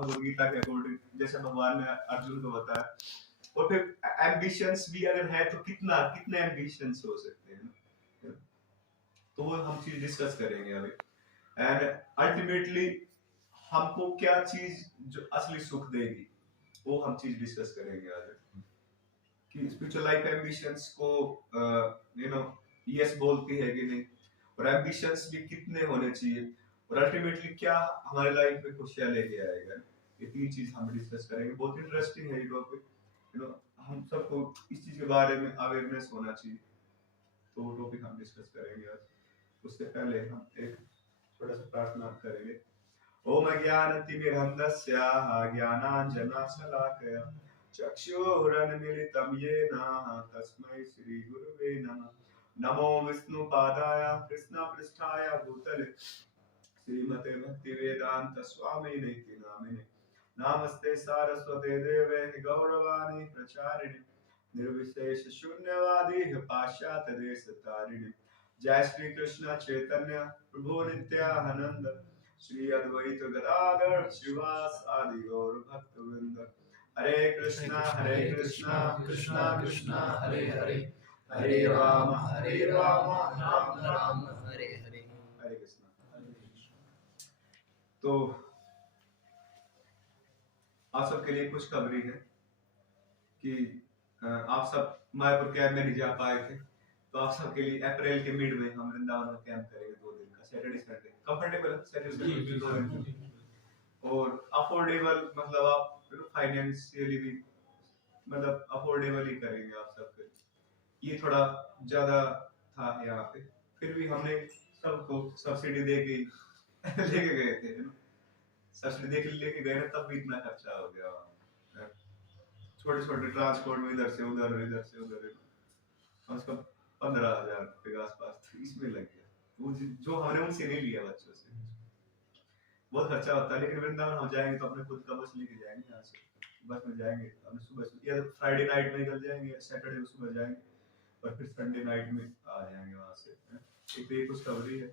भगवद गीता के अकॉर्डिंग, जैसे भगवान ने अर्जुन को बताया। और फिर एम्बिशंस भी अगर है तो कितने एम्बिशंस हो सकते हैं ना, तो वो हम चीज डिस्कस करेंगे अभी। एंड अल्टीमेटली हमको क्या चीज जो असली सुख देगी वो हम चीज डिस्कस करेंगे आज, कि स्पिरिचुअल लाइफ एम्बिशंस को यस बोलती है कि नहीं, और एम्बिशंस भी कितने होने चाहिए, और अल्टीमेटली क्या हमारे लाइफ में खुशियां लेके आएगा। ये तीन चीज हम डिस्कस करेंगे। बहुत इंटरेस्टिंग है ये टॉपिक, हम सबको इस चीज के बारे में अवेयरनेस होना चाहिए, तो वो टॉपिक हम डिस्कस करेंगे आज। उससे पहले हम एक थोड़ा सा प्रार्थना करेंगे। ओम अज्ञानतिमिरन्धस्य ज्ञानाञ्जनशलाकया चक्षुरुन्मीलितं येन तस्मै श्रीगुरुवे नमः। नमो विष्णुपादाय कृष्णपृष्ठाय भूतले श्रीमते भक्तिवेदांत स्वामिने नामिने। नमस्ते सारस्वते देवे गौरवाणी प्रचारिणे निर्विशेष शून्यवादी पाश्चात्य देश तारिणे। जय श्री कृष्ण चैतन्य प्रभु नित्यानंद श्री अद्वैत गदाधर श्रीवास आदि गौर भक्त वृंद। हरे कृष्णा कृष्णा कृष्णा हरे हरे, हरे राम राम राम हरे हरे, हरे कृष्णा। तो आप सबके लिए खुशखबरी है कि आप सब मायापुर कैंप में नहीं जा पाए थे, तो आप सबके लिए अप्रैल के मिड में हम वृंदावन में कैंप करेंगे 2 दिन का, सैटरडे संडे। कंफर्टेबल है सैटरडे 2 दिन, और अफोर्डेबल, मतलब आप फाइनेंशियली भी मतलब अफोर्डेबल ही करेंगे आप सबके। ये थोड़ा ज्यादा था यहाँ पे, फिर भी हमने सबको सब्सिडी दे के लेके गए थे, सब्सिडी दे के लेके गए, तब भी इतना खर्चा हो गया। छोटे छोटे ट्रांसपोर्ट में इधर से उधर कम से कम 15,000 रुपए के आसपास इसमें लग गया, वो जो हमने उनसे नहीं लिया, बच्चों से। बहुत खर्चा होता है, लेकिन वृंदावन हम जाएंगे तो अपने खुद का बस लेके जाएंगे, यहाँ से बस में जाएंगे, अपने सुबह या फ्राइडे नाइट में निकल जाएंगे, सैटरडे को सुबह जाएंगे, और फिर संडे नाइट में आ जाएंगे वहां से। एक तो ये खुशखबरी है,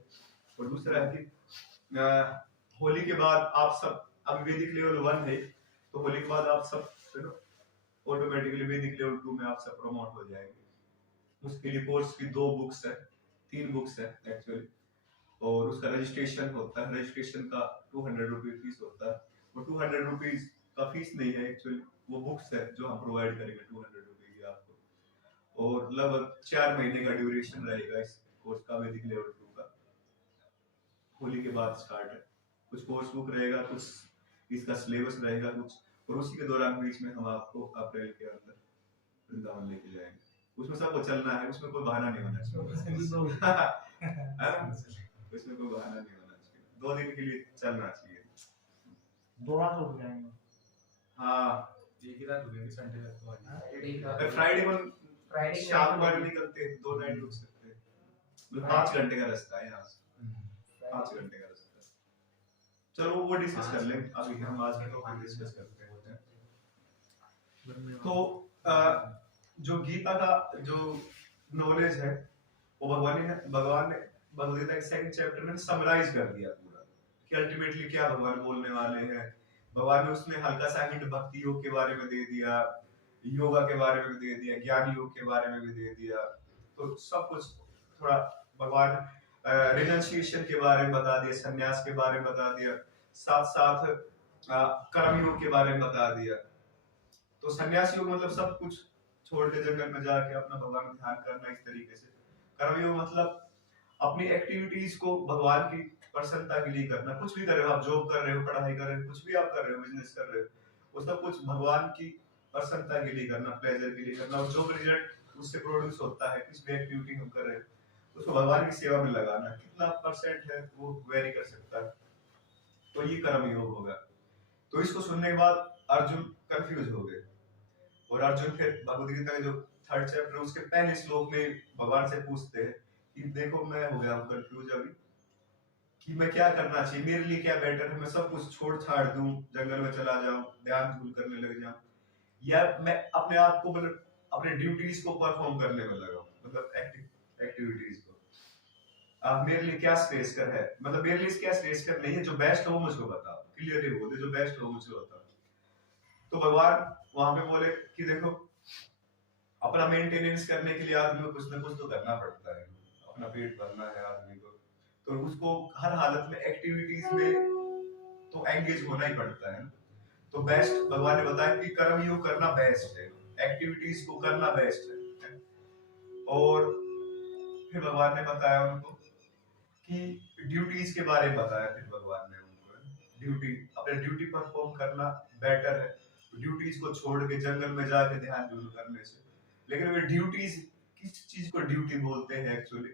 और दूसरा है कि होली के बाद आप सब, अब वैदिक लेवल 1 है, तो होली के बाद आप सब ऑटोमेटिकली वैदिक लेवल 2 में आप सब प्रमोट हो जाएंगे। उसके लिए कोर्स की 2 बुक्स है, 3 बुक्स है एक्चुअली, और उसका रजिस्ट्रेशन होता है, रजिस्ट्रेशन का 200 रुपये फीस होता है। वो 200 रुपीज का फीस नहीं है एक्चुअली, वो बुक्स है जो हम प्रोवाइड करेंगे 200 रुपये की आपको, और लगभग 4 महीने का ड्यूरेशन रहेगा इस कोर्स का, वैदिक लेवल 2 का। होली के बाद स्टार्ट है, कुछ कोर्स बुक रहेगा, कुछ इसका सिलेबस रहेगा कुछ, और उसी के दौरान बीच में हम आपको अप्रैल के अंदर वृंदावन लेके जाएंगे। उसमें सबको चलना है, उसमें कोई बहाना नहीं होना चाहिए। उसमें कोई बहाना नहीं होना चाहिए, 2 दिन के लिए चलना चाहिए। 2 रात रुक जाएंगे। हाँ, एक ही रात रुकेंगे, संडे तक तो फ्राइडे को शाम को निकलते, 2 नाइट रुक सकते हैं, मतलब 5 घंटे का रास्ता है यहाँ से, 5 घंटे का रास्ता। चलो वो डिस्कस कर लेंगे, अभी हम आज में टॉपिक डिस्कस करते हैं। तो जो गीता का जो नॉलेज है, वो भगवान ने भगवद गीता के 2nd चैप्टर में समराइज कर दिया पूरा, कि अल्टीमेटली क्या भगवान बोलने वाले हैं। भगवान ने उसमें हल्का सा हिंट भक्ति योग के बारे में दे दिया, योगा के बारे में भी दे दिया, ज्ञान योग के बारे में भी दे दिया, तो सब कुछ थोड़ा भगवान रिनंसिएशन के बारे में बता दिया, संन्यास के बारे में बता दिया, साथ साथ कर्म योग के बारे में बता दिया। तो संन्यास योग मतलब सब कुछ छोड़ के जंगल में जाके अपना भगवान का ध्यान करना, इस तरीके से। कर्म योग मतलब अपनी एक्टिविटीज को भगवान की प्रसन्नता के लिए करना, कुछ भी कर रहे हो आप, जॉब कर रहे हो, पढ़ाई कर रहे हो, कुछ भी आप कर रहे हो, बिजनेस कर रहे हो, वो सब कुछ भगवान की प्रसन्नता के लिए करना, प्लेजर के लिए करना, और जो भी रिजल्ट उससे प्रोड्यूस होता है, किस भी एक्टिविटी हम कर रहे हैं, उसको भगवान की सेवा में लगाना, कितना % है वो वेरी कर सकता है, तो ये कर्म योग होगा। तो इसको सुनने के बाद अर्जुन कंफ्यूज हो गए, और अर्जुन फिर भगवद गीता का जो 3rd चैप्टर उसके पहले श्लोक में भगवान से पूछते हैं कि देखो मैं हो गया हूँ कंफ्यूज अभी, कि मैं क्या करना चाहिए, मेरे लिए क्या बेटर है, मैं सब कुछ छोड़ छाड़ दूं, जंगल में चला जाऊं, ध्यान धूल करने लग जाऊं, या मैं अपने आप को मतलब अपने ड्यूटीज को परफॉर्म करने में लगाऊं, मतलब एक्टिविटीज को। मेरे लिए क्या श्रेयस्कर है, मतलब मेरे लिए क्या श्रेयस्कर नहीं है, जो बेस्ट हो मुझको बताओ, क्लियरली बोल दे जो बेस्ट हो मुझे बताओ। तो भगवान वहां पे बोले कि देखो अपना मेंटेनेंस करने के लिए आदमी को कुछ ना कुछ तो करना पड़ता है, अपना पेट भरना है आदमी को, तो उसको हर हालत में एक्टिविटीज में तो एंगेज होना ही पड़ता है। तो बेस्ट भगवान ने बताया कि कर्म योग करना बेस्ट है, एक्टिविटीज को करना बेस्ट है। और फिर भगवान ने बताया उनको कि ड्यूटीज के बारे में बताया, फिर भगवान ने उनको ड्यूटी, अपने ड्यूटी परफॉर्म करना बेटर है ड्यूटीज को छोड़ के जंगल में जाके ध्यान ध्यान करने से। लेकिन वे ड्यूटीज किस चीज को ड्यूटी बोलते हैं एक्चुअली,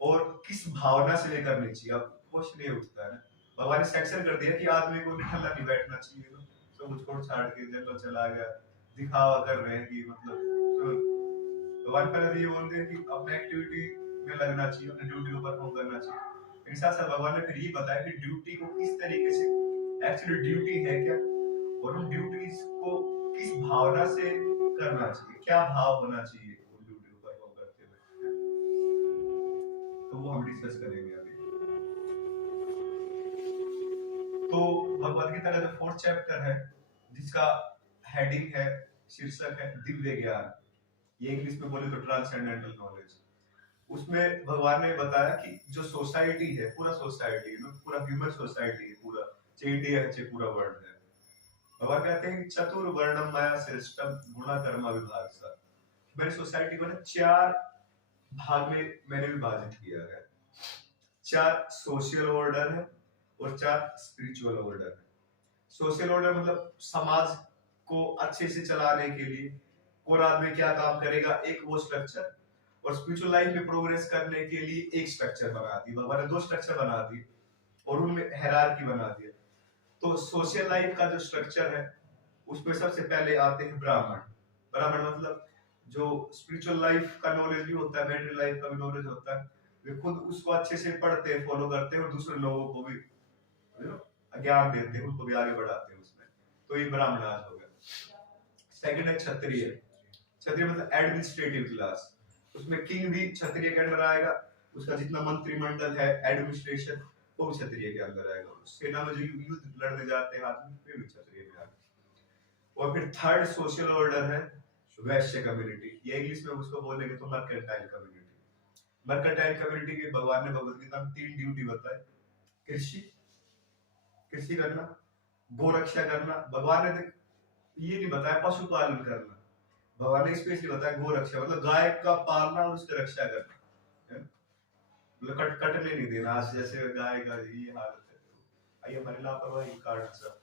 और किस भावना से वे करनी चाहिए, अब क्वेश्चन ये उठता है ना। भगवान ने सेक्शन कर दिया कि आदमी को निकलना नहीं बैठना चाहिए, तो सब छोड़ छाड़ के जंगल चला गया, दिखावा कर रहे हैं कि मतलब तो भगवान पहले तो ये बोलते हैं कि अपने एक्टिविटी में लगना चाहिए, अपने ड्यूटी को परफॉर्म करना चाहिए। लेकिन साथ साथ भगवान ने फिर ये बताया कि ड्यूटी को किस तरीके से, एक्चुअली ड्यूटी है क्या, और उन ड्यूटीज को किस भावना से करना चाहिए, क्या भाव होना चाहिए उन ड्यूटी को परफॉर्म करते हुए, तो वो हम डिस्कस करेंगे अभी। तो भगवद गीता का जो 4th चैप्टर है, जिसका हेडिंग है, शीर्षक है दिव्य ज्ञान, ये इंग्लिश में बोले तो ट्रांसेंडेंटल नॉलेज। उसमें भगवान ने बताया कि जो सोसाइटी है, पूरा सोसाइटी है, पूरा ह्यूमन सोसाइटी है, पूरा इंडिया है, पूरा वर्ल्ड है, भगवान कहते हैं चतुर्वर्णम माया श्रेष्ठम गुणा कर्म विभाग सा, मेरी सोसाइटी को ना 4 भाग में मैंने विभाजित किया है। 4 सोशल ऑर्डर है और 4 स्पिरिचुअल ऑर्डर है। सोशल ऑर्डर मतलब समाज को अच्छे से चलाने के लिए कौन आदमी क्या काम करेगा, एक वो स्ट्रक्चर, और स्पिरिचुअल लाइफ में प्रोग्रेस करने के लिए एक स्ट्रक्चर बना दी भगवान ने, 2 स्ट्रक्चर बना दिए और उनमें हायरार्की बना दिया। तो सोशल लाइफ का जो स्ट्रक्चर है उसमें सबसे पहले आते हैं ब्राह्मण। ब्राह्मण मतलब जो स्पिरिचुअल लाइफ का नॉलेज भी होता है, मेंटल लाइफ का भी नॉलेज होता है, वे खुद उसको अच्छे से पढ़ते हैं, फॉलो करते हैं और दूसरे लोगों को भी ज्ञान देते हैं, उनको भी आगे बढ़ाते हैं उसमें, तो ये ब्राह्मण आज हो गया। सेकंड है क्षत्रिय। क्षत्रिय मतलब एडमिनिस्ट्रेटिव क्लास, उसमें किंग भी क्षत्रिय के अंडर आएगा, उसका जितना मंत्रिमंडल है, एडमिनिस्ट्रेशन, वो क्षत्रिय के अंदर आएगा। सेना में जो युद्ध लड़ने जाते हैं आदमी, वे भी क्षत्रिय में आएंगे। और फिर थर्ड सोशल ऑर्डर है वैश्य कम्युनिटी, ये इंग्लिश में उसको बोलेंगे तो मर्केंटाइल कम्युनिटी। मर्केंटाइल कम्युनिटी के भगवान ने भगवद गीता में 3 ड्यूटी बताई, कृषि करना, गो रक्षा करना, भगवान ने ये नहीं बताया पशुपालन करना, भगवान ने स्पेशली बताया गो रक्षा, मतलब गाय का पालना और उसकी रक्षा करना, मतलब कटने नहीं देना। आज जैसे गाय का ये हालत है, आइए हमारी लापरवाही कारण सब।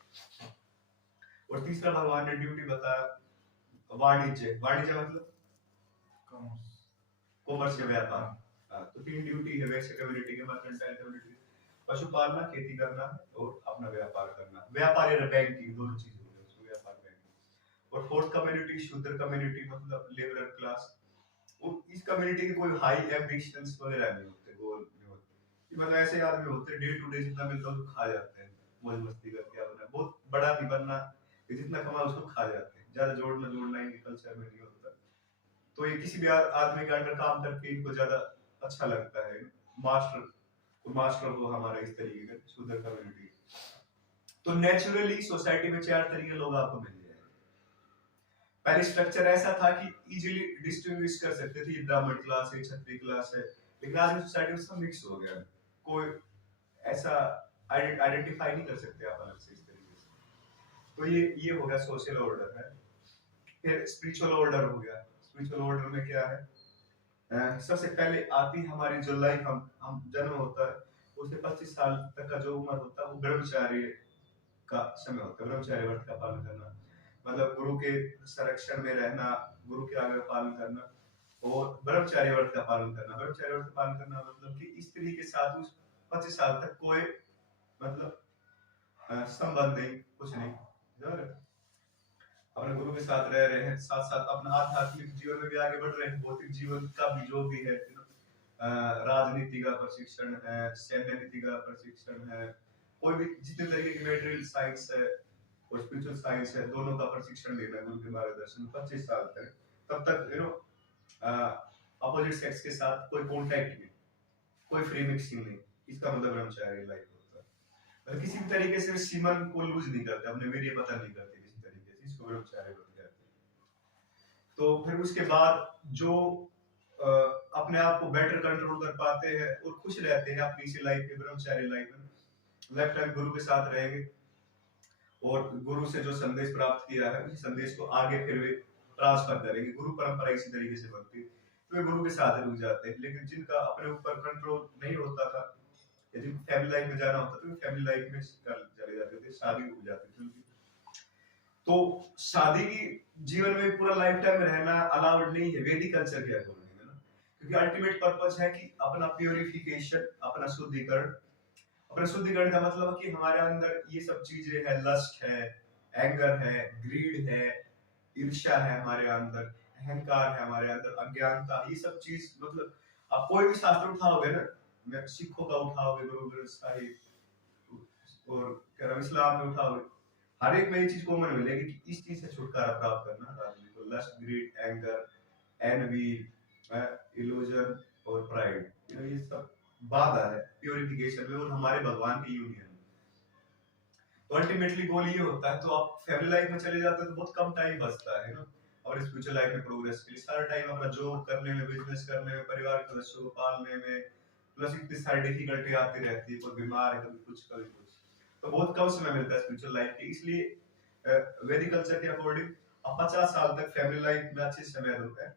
और तीसरा भगवान ने ड्यूटी बताया वाणिज्य, वाणिज्य मतलब कॉमर्स या व्यापार। तो 3 ड्यूटी है वैश्य कम्युनिटी के, मर्केंटाइल कम्युनिटी, पशुपालना, खेती करना और अपना व्यापार करना। व्यापार या बैंकिंग दोनों चीज हो गई उसमें, व्यापार बैंकिंग। और फोर्थ कम्युनिटी शूद्र कम्युनिटी, मतलब लेबरर क्लास। और इस कम्युनिटी के कोई हाई एम्बिशंस वगैरह नहीं होते, गोल नहीं होते, मतलब ऐसे आदमी होते डे टू डे जितना मिलता है उसको खा जाते हैं, मौज मस्ती करके अपना, बहुत बड़ा नहीं बनना, जितना कमा उसको खा जाते हैं, ज्यादा जोड़ना इनके कल्चर में नहीं होता। तो ये किसी भी आदमी के अंडर काम करके इनको ज्यादा अच्छा लगता है, मास्टर को हमारा इस तरीके का शूद्र कम्युनिटी। तो नेचुरली सोसाइटी में 4 तरीके के लोग आपको मिल जाएंगे। पहले स्ट्रक्चर ऐसा था कि इजीली डिस्टिंग्विश कर सकते थे, ब्राह्मण क्लास है, क्षत्रिय क्लास है, लेकिन आज सोसाइटी में सब मिक्स हो गया, कोई ऐसा आइडेंटिफाई नहीं कर सकते आप अलग से इस तरीके से। तो ये हो गया सोशल ऑर्डर है। फिर स्पिरिचुअल ऑर्डर हो गया। स्पिरिचुअल ऑर्डर में क्या है, सबसे पहले आती हमारी जो लाइफ, हम जन्म होता है उससे 25 साल तक का जो उम्र होता है वो ब्रह्मचार्य का समय होता है, ब्रह्मचार्य व्रत का पालन करना, मतलब गुरु के संरक्षण में रहना, गुरु के आज्ञा का पालन करना और ब्रह्मचार्य व्रत का पालन करना। ब्रह्मचार्य व्रत का पालन करना मतलब कि स्त्री के साथ उस 25 साल तक कोई मतलब संबंध नहीं, कुछ नहीं, अपने गुरु के साथ रह रहे हैं, साथ साथ अपना आध्यात्मिक जीवन में भी आगे बढ़ रहे हैं, भौतिक जीवन का भी जो भी है, राजनीति का प्रशिक्षण है, सैन्य नीति का प्रशिक्षण है, कोई भी जितने तरीके की मेटेरियल साइंस है और स्पिरिचुअल साइंस है, दोनों का प्रशिक्षण लेना गुरु के मार्गदर्शन 25 साल तक। तब तक अपोजिट सेक्स के साथ कोई कांटेक्ट नहीं, कोई फ्री मिक्सिंग नहीं, इसका मतलब ब्रह्मचारी लाइफ होता है। और किसी भी तरीके से सीमन को लूज नहीं करते, अपने वीर्य पता नहीं करते किसी तरीके से, इसको ब्रह्मचारी बोलते हैं। तो फिर उसके बाद जो अपने आप को बेटर कंट्रोल कर पाते हैं और खुश रहते हैं अपनी इसी लाइफ में, ब्रह्मचारी लाइफ में, लाइफ टाइम गुरु के साथ रहेंगे और गुरु से जो संदेश प्राप्त किया है उसी संदेश को आगे फिर वे ट्रांसफर करेंगे। गुरु परंपरा इसी तरीके से बनती है, तो वे गुरु के साथ रुक जाते हैं। लेकिन जिनका अपने ऊपर कंट्रोल नहीं होता था, यदि फैमिली लाइफ में जाना होता तो फैमिली लाइफ में चले जाते थे, शादी हो जाती थी उनकी। तो शादी की जीवन में पूरा लाइफ टाइम रहना अलाउड नहीं है वैदिक कल्चर के अकॉर्डिंग, है ना, क्योंकि अल्टीमेट पर्पस है कि अपना प्योरिफिकेशन, अपना शुद्धिकरण। अपना शुद्धिकरण का मतलब है कि हमारे अंदर ये सब चीजें है, लस्ट है, एंगर है, ग्रीड है, ईर्ष्या है हमारे अंदर, अहंकार है हमारे अंदर, अज्ञानता, ये सब चीज, मतलब आप कोई भी शास्त्र उठाओगे ना, मैं सिखों का उठाओगे, गुरु ग्रंथ साहिब और कह रहा हूं इस्लाम में उठाओगे, हर एक में ये चीज कॉमन मिलेगी कि इस चीज से छुटकारा प्राप्त करना आदमी को, lust, greed, anger, envy, illusion और प्राइड, ये सब बाधा है प्योरिफिकेशन में और हमारे भगवान की यूनियन में। तो अल्टीमेटली गोल ये होता है, तो आप फैमिली लाइफ में चले जाते हो तो बहुत कम टाइम बचता है ना, और स्पिरिचुअल लाइफ में प्रोग्रेस के लिए सारा टाइम अपना जॉब करने में, बिजनेस करने में, परिवार के सदस्यों को पालने में, प्लस इतनी सारी डिफिकल्टी आती रहती है, कोई बीमार है, कभी कुछ कभी कुछ, तो बहुत कम समय मिलता है स्पिरिचुअल लाइफ के। इसलिए वैदिक कल्चर के अकॉर्डिंग आप 50 साल तक फैमिली लाइफ में अच्छे समय होता है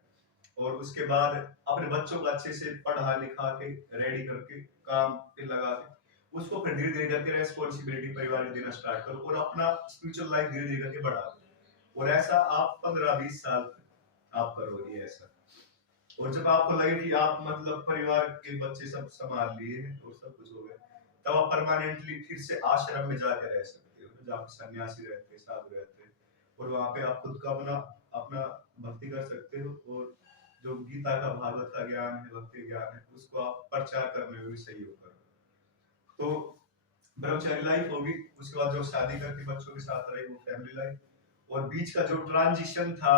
और उसके बाद अपने बच्चों को अच्छे से पढ़ा लिखा के रेडी करके काम पे लगा के उसको फिर धीरे धीरे करके रेस्पॉन्सिबिलिटी परिवार को देना स्टार्ट करो और अपना स्पिरिचुअल लाइफ धीरे धीरे करके बढ़ा दो। और ऐसा आप 15-20 साल तक आप करोगे ऐसा। और जब आपको लगे कि आप मतलब परिवार के बच्चे सब संभाल लिए हैं और सब कुछ हो गया, तब आप परमानेंटली फिर से आश्रम में जाकर रह सकते हो, जहाँ पे सन्यासी रहते हैं, साधु रहते हैं, और वहाँ पे आप खुद का अपना भक्ति कर सकते हो और जो गीता का, भागवत का ज्ञान है, भक्ति ज्ञान है, उसको आप प्रचार करने में भी सहयोग करो। तो ब्रह्मचारी लाइफ होगी, उसके बाद जो शादी करके बच्चों के साथ रहे वो फैमिली लाइफ, और बीच का जो ट्रांजिशन था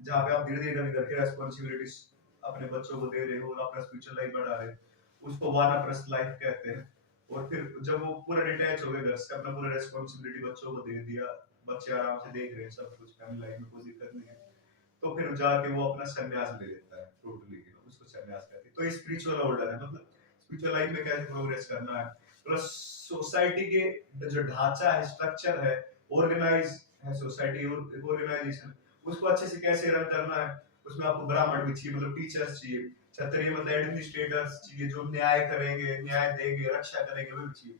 जहाँ पे आप धीरे धीरे करके रेस्पॉन्सिबिलिटीज अपने बच्चों को दे रहे हो और अपना स्पिरिचुअल लाइफ बढ़ा रहे हो, उसको वानप्रस्थ लाइफ कहते हैं। और फिर जब वो पूरा डिटैच हो गए घर से, अपना पूरा रेस्पॉन्सिबिलिटी बच्चों को दे दिया, बच्चे आराम से देख रहे हैं सब कुछ, फैमिली लाइफ में कोई दिक्कत नहीं है, तो फिर जाके वो अपना संन्यास ले लेता है टोटली, उसको संन्यास कहते हैं। तो ये स्पिरिचुअल ऑर्डर है, मतलब स्पिरिचुअल लाइफ में कैसे प्रोग्रेस करना है, प्लस सोसाइटी के जो ढांचा है, स्ट्रक्चर है, ऑर्गेनाइज है सोसाइटी, ऑर्गेनाइजेशन, उसको अच्छे से कैसे रन करना है, उसमें आपको ब्राह्मण भी चाहिए, मतलब टीचर्स चाहिए, क्षत्रिय मतलब एडमिनिस्ट्रेटर्स चाहिए जो न्याय करेंगे, न्याय देंगे, रक्षा करेंगे, वो भी चाहिए,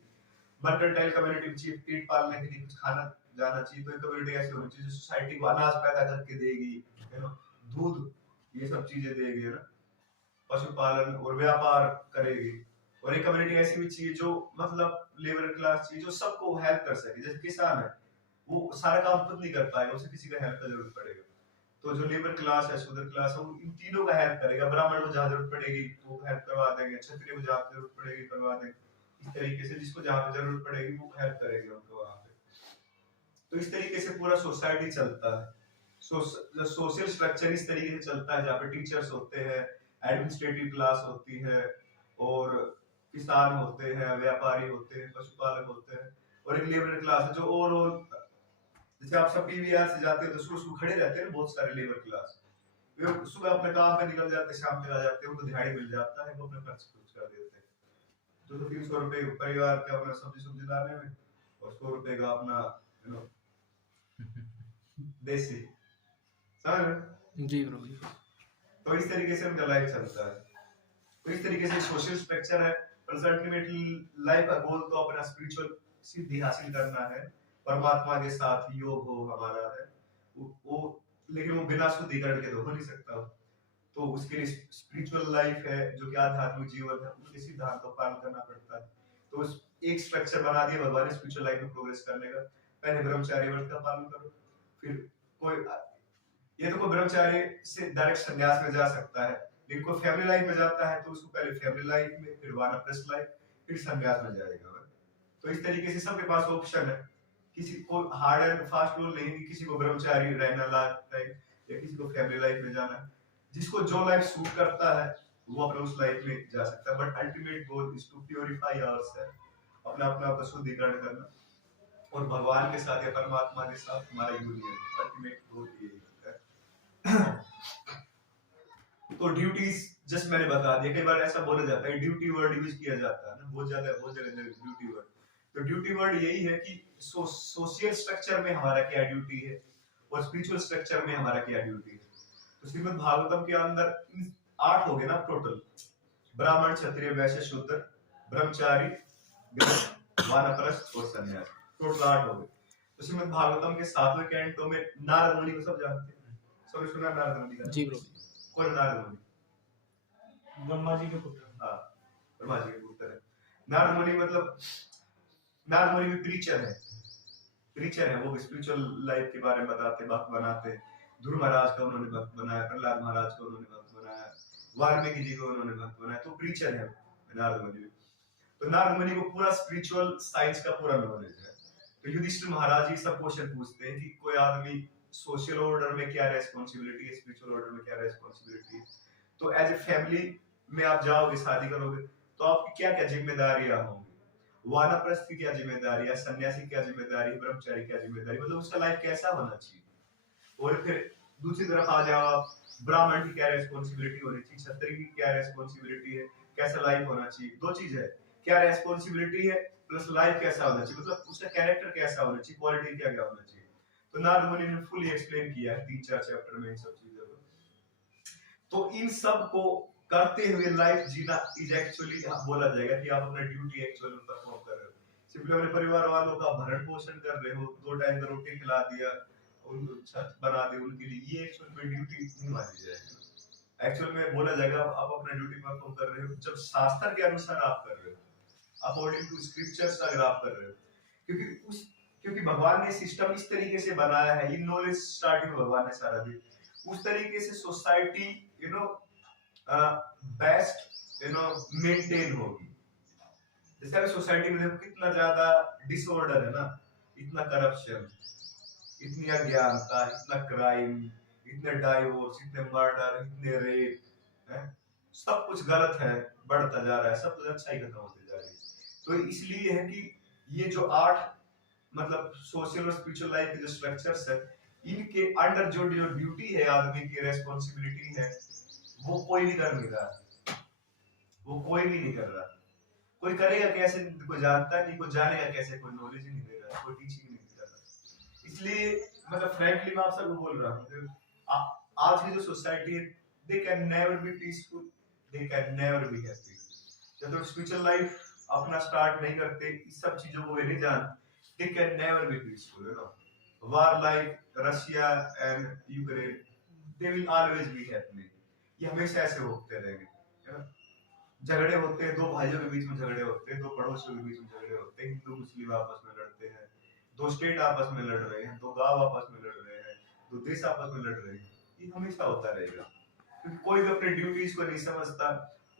मर्केंटाइल कम्युनिटी भी चाहिए, पेट पालने के लिए कुछ खाना जाना चाहिए, तो कम्युनिटी ऐसी होनी चाहिए जो सोसाइटी को अनाज पैदा करके देगी, है ना, दूध, ये सब चीजें देगी, है ना, पशुपालन और व्यापार करेगी। और एक कम्युनिटी ऐसी भी चाहिए जो मतलब लेबर क्लास चाहिए, जो सबको हेल्प कर सके, जैसे किसान है वो सारा काम खुद नहीं कर पाएगा, उसे किसी का हेल्प का जरूरत पड़ेगा, तो जो लेबर क्लास है, शूद्र क्लास है, वो इन तीनों का हेल्प करेगा, ब्राह्मण को जहाँ जरूरत पड़ेगी तो हेल्प करवा देंगे, क्षत्रिय को जहाँ जरूरत पड़ेगी करवा देंगे, इस तरीके से जिसको जहाँ पे जरूरत पड़ेगी वो हेल्प करेंगे उनको वहाँ पे। तो इस तरीके से पूरा सोसाइटी चलता है, सोशल स्ट्रक्चर इस तरीके से चलता है, जहाँ पे टीचर्स होते हैं, एडमिनिस्ट्रेटिव क्लास होती है, और किसान होते हैं, व्यापारी होते हैं, पशुपालक होते हैं, और एक लेबर क्लास है जो ओवरऑल, जैसे आप सब पीवीआर से जाते हो तो सुबह खड़े रहते हैं बहुत सारे लेबर क्लास, वे सुबह अपने काम पे निकल जाते हैं, शाम तक आ जाते हैं, उनको दिहाड़ी मिल जाता है, वो अपने खर्च खुद कर देते हैं, 200-300 रुपए परिवार के अपना सब्जी लाने में, और 100 रुपए का अपना देसी, समझ जी ब्रो जी। तो इस तरीके से उनका लाइफ चलता है। तो इस तरीके से सोशल स्ट्रक्चर है, पर अल्टीमेटली लाइफ का गोल तो अपना स्पिरिचुअल सिद्धि हासिल करना है, परमात्मा के साथ योग हो हमारा है वो, लेकिन वो बिना शुद्धिकरण के तो हो नहीं सकता, तो उसके लिए स्पिरिचुअल लाइफ है जो कि आध्यात्मिक जीवन है, उसके सिद्धांत का पालन करना पड़ता है। तो उस एक स्ट्रक्चर बना दिया भगवान ने स्पिरिचुअल लाइफ में प्रोग्रेस करने का, पहले ब्रह्मचार्य व्रत का पालन करो, फिर कोई ये तो कोई ब्रह्मचार्य से डायरेक्ट संन्यास में जा सकता है, लेकिन कोई फैमिली लाइफ में जाता है तो उसको पहले फैमिली लाइफ में, फिर वानप्रस्थ लाइफ, फिर संन्यास में जाएगा। तो इस तरीके से सबके पास ऑप्शन है, किसी को हार्ड एंड फास्ट रूल नहीं कि किसी को ब्रह्मचारी रहना लाइफ या किसी को फैमिली लाइफ में जाना है, जिसको जो लाइफ सूट करता है वो अपने उस लाइफ में जा सकता है, but ultimate goal is to purify ourselves, अपने अपने आप का शुद्धिकरण करना और भगवान के साथ या परमात्मा के साथ हमारा यूनियन, अल्टीमेट गोल ये होता है। तो ड्यूटीज जस्ट मैंने बता दिया, कई बार ऐसा बोला जाता है, ड्यूटी वर्ड यूज किया जाता है ना बहुत जगह ड्यूटी वर्ड। तो ड्यूटी वर्ड यही है कि सोशल स्ट्रक्चर में हमारा क्या ड्यूटी है और स्पिरिचुअल स्ट्रक्चर में हमारा क्या ड्यूटी है। तो श्रीमद् भागवतम के अंदर 8 हो गए ना टोटल, ब्राह्मण क्षत्रिय वैश्य शूद्र ब्रह्मचारी वानप्रस्थ और सन्यासी, टोटल 8 हो गए। तो श्रीमद् भागवतम के 7वें कैंटो में नारद मुनि को सब जानते हैं, सबने सुना नारद मुनि का? जी ब्रो। कौन नारद मुनि? ब्रह्मा जी के पुत्र। हाँ, ब्रह्मा जी के पुत्र है नारद मुनि। मतलब नारद मुनि भी प्रीचर है, वो स्पिरिचुअल लाइफ के बारे में बताते, भक्त बनाते। ध्रुव महाराज का उन्होंने भक्त बनाया, प्रहलाद महाराज को उन्होंने भक्त बनाया, वाल्मीकि जी को उन्होंने भक्त बनाया। तो प्रीचर है नारद मुनि। तो नारद मुनि को पूरा स्पिरिचुअल साइंस का पूरा नॉलेज है। तो युधिष्ठिर महाराज जी सब क्वेश्चन पूछते हैं कि कोई आदमी सोशल ऑर्डर में क्या रेस्पॉन्सिबिलिटी है, स्पिरिचुअल ऑर्डर में क्या रेस्पॉन्सिबिलिटी है। तो एज ए फैमिली में आप जाओगे, शादी करोगे, तो आपकी क्या क्या जिम्मेदारियां होंगी, वानप्रस्थ की क्या जिम्मेदारी है, सन्यासी क्या जिम्मेदारी है, ब्रह्मचारी क्या जिम्मेदारी, मतलब उसका लाइफ कैसा होना चाहिए। और फिर दूसरी तरफ आ जाओ आप, ब्राह्मण की क्या रेस्पॉन्सिबिलिटी होनी चाहिए, क्षत्रिय की क्या रेस्पॉन्सिबिलिटी है, कैसा लाइफ होना चाहिए। दो चीज है, क्या रेस्पॉन्सिबिलिटी है प्लस लाइफ कैसा होना चाहिए, मतलब उसका कैरेक्टर कैसा होना चाहिए, क्वालिटी क्या क्या होना चाहिए। तो नारद मुनि ने फुली एक्सप्लेन किया है 3-4 चैप्टर में इन सब चीजों को। तो इन सब को करते हुए लाइफ जीना इज एक्चुअली बोला जाएगा कि आप अपना ड्यूटी एक्चुअली परफॉर्म कर रहे हो। सिंपली अपने परिवार वालों का भरण पोषण कर रहे हो, 2 टाइम का रोटी खिला दिया, उनको छत बना दी उनके लिए, ये एक्चुअल में ड्यूटी नहीं मानी जाएगी। एक्चुअल में बोला जाएगा आप अपना ड्यूटी परफॉर्म कर रहे हो जब शास्त्र के अनुसार आप कर रहे हो, अकॉर्डिंग टू स्क्रिप्चर्स अगर आप कर रहे हो। क्योंकि भगवान ने सिस्टम इस तरीके से बनाया है, इन नॉलेज स्टार्टिंग भगवान ने सारा दी, उस तरीके से सोसाइटी बेस्ट मेंटेन होगी। जैसे अभी सोसाइटी में देखो कितना ज्यादा डिसऑर्डर है ना, इतना करप्शन, इतनी अज्ञानता, इतना क्राइम, इतने डाइवोर्स, इतने मर्डर, इतने रेप है, सब कुछ गलत है, बढ़ता जा रहा है, सब कुछ अच्छाई खत्म होती जा रही है। तो इसलिए है कि ये जो 8 मतलब सोशल और स्पिरिचुअल लाइफ के जो स्ट्रक्चर्स है, इनके अंडर जो ड्यूटी है, आदमी की रेस्पॉन्सिबिलिटी है, वो कोई नहीं कर नहीं रहा, वो कोई भी नहीं कर रहा। कोई करेगा कैसे, कोई जानता नहीं, कोई जानेगा कैसे, कोई नॉलेज ही नहीं दे रहा, कोई टीचिंग नहीं दे रहा। इसलिए मतलब फ्रैंकली मैं आप सबको बोल रहा हूँ, आज की जो सोसाइटी है, they can never be peaceful, they can never be happy. जब तक स्पिरिचुअल लाइफ अपना स्टार्ट नहीं करते, इस सब चीजों को वे नहीं जानते, they can never be peaceful, war like Russia and Ukraine, they will always be happening, ये हमेशा ऐसे होते रहेंगे, है ना। झगड़े होते हैं, 2 भाइयों के बीच में झगड़े होते हैं, 2 पड़ोसियों के बीच में झगड़े होते हैं, हिंदू मुस्लिम आपस में लड़ते हैं, 2 स्टेट आपस में लड़ रहे हैं, 2 गांव आपस में लड़ रहे हैं, 2 देश आपस में लड़ रहे हैं, ये हमेशा होता रहेगा। क्योंकि कोई भी अपने ड्यूटीज को नहीं समझता,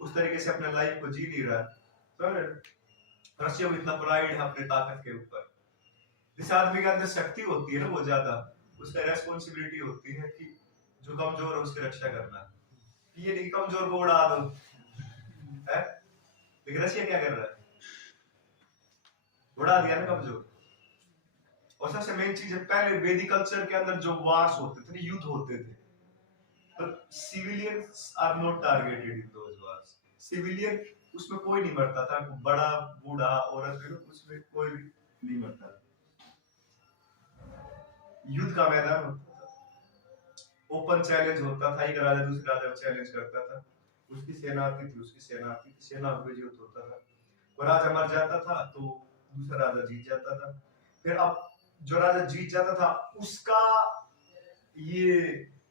उस तरीके से अपने लाइफ को जी नहीं रहा। तो रशिया में इतना प्राइड है अपने ताकत के ऊपर, जिस आदमी के अंदर शक्ति होती है ना वो ज्यादा, उसका रेस्पॉन्सिबिलिटी होती है कि जो कमजोर है उसकी रक्षा करना, ये नहीं कमजोर को उड़ा दो है। लेकिन रशिया क्या कर रहा है, उड़ा दिया ना कमजोर। और सबसे मेन चीज है, पहले वैदिक कल्चर के अंदर जो वार्स होते थे, युद्ध होते थे, तो civilians are not targeted in those wars. Civilian उसमें कोई नहीं मरता था, बड़ा बूढ़ा औरत, उसमें कोई भी नहीं मरता था। युद्ध का मैदान होता था, ओपन चैलेंज होता था, एक राजा दूसरे राजा को चैलेंज करता था, उसकी सेना आती थी, उसकी सेना आती थी, सेना में युद्ध होता था, वो राजा मर जाता था तो दूसरा राजा जीत जाता था। फिर अब जो राजा जीत जाता था उसका ये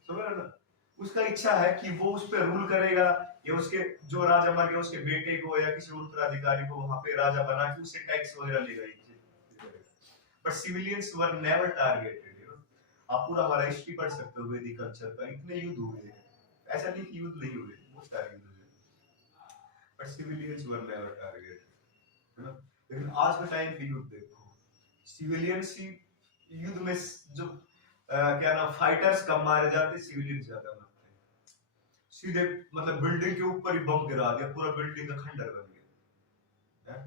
समझ रहे ना, उसका इच्छा है कि वो उस पर रूल करेगा, या उसके जो राजा मर गया उसके बेटे को या किसी उत्तराधिकारी को वहां पे राजा बना के उससे टैक्स वगैरह लेगा। But civilians were never targeted. आप पूरा हमारा हिस्ट्री पढ़ सकते हो वैदिक कल्चर का, इतने युद्ध हुए हैं, ऐसा नहीं कि युद्ध नहीं हुए, बहुत सारे युद्ध हुए, but civilians were never targeted, है ना। लेकिन आज के टाइम पे युद्ध देखो, सिविलियंस ही युद्ध में जो क्या नाम फाइटर्स कम मारे जाते, सिविलियंस ज्यादा मरते हैं। सीधे मतलब बिल्डिंग के ऊपर ही बम गिरा दिया, पूरा बिल्डिंग का खंडर बन गया है?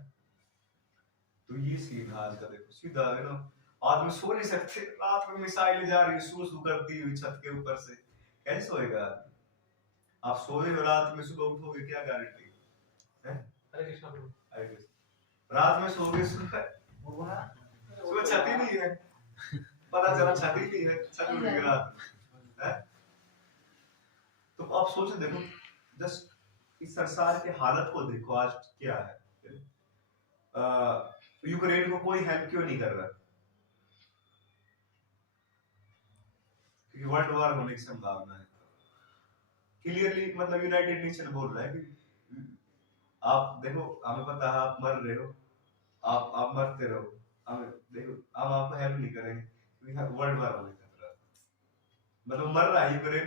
तो ये सीन है आज का, देखो सीधा है ना, आदमी सो नहीं सकते, रात में मिसाइलें जा रही है सू सू करती हुई छत के ऊपर से, कैसे सोएगा आदमी? आप सोए हो रात में, सुबह उठोगे क्या गारंटी है? हरे कृष्णा प्रभु। अरे रात में सोओगे, सुबह छत ही नहीं है, पता चला छत ही नहीं है, छत उड़ गई रात में, है? तो आप सोच देखो, जस्ट इस संसार की हालत को देखो आज क्या है। यूक्रेन को कोई हेल्प क्यों नहीं कर रहा? क्योंकि वर्ल्ड वॉर होने की संभावना है। क्लियरली मतलब यूनाइटेड नेशन बोल रहा है कि आप देखो, हमें पता है आप मर रहे हो, आप मरते रहो, हमें देखो हम आपको हेल्प नहीं करेंगे क्योंकि वर्ल्ड वॉर होने का खतरा, मतलब मर रहा है यूक्रेन,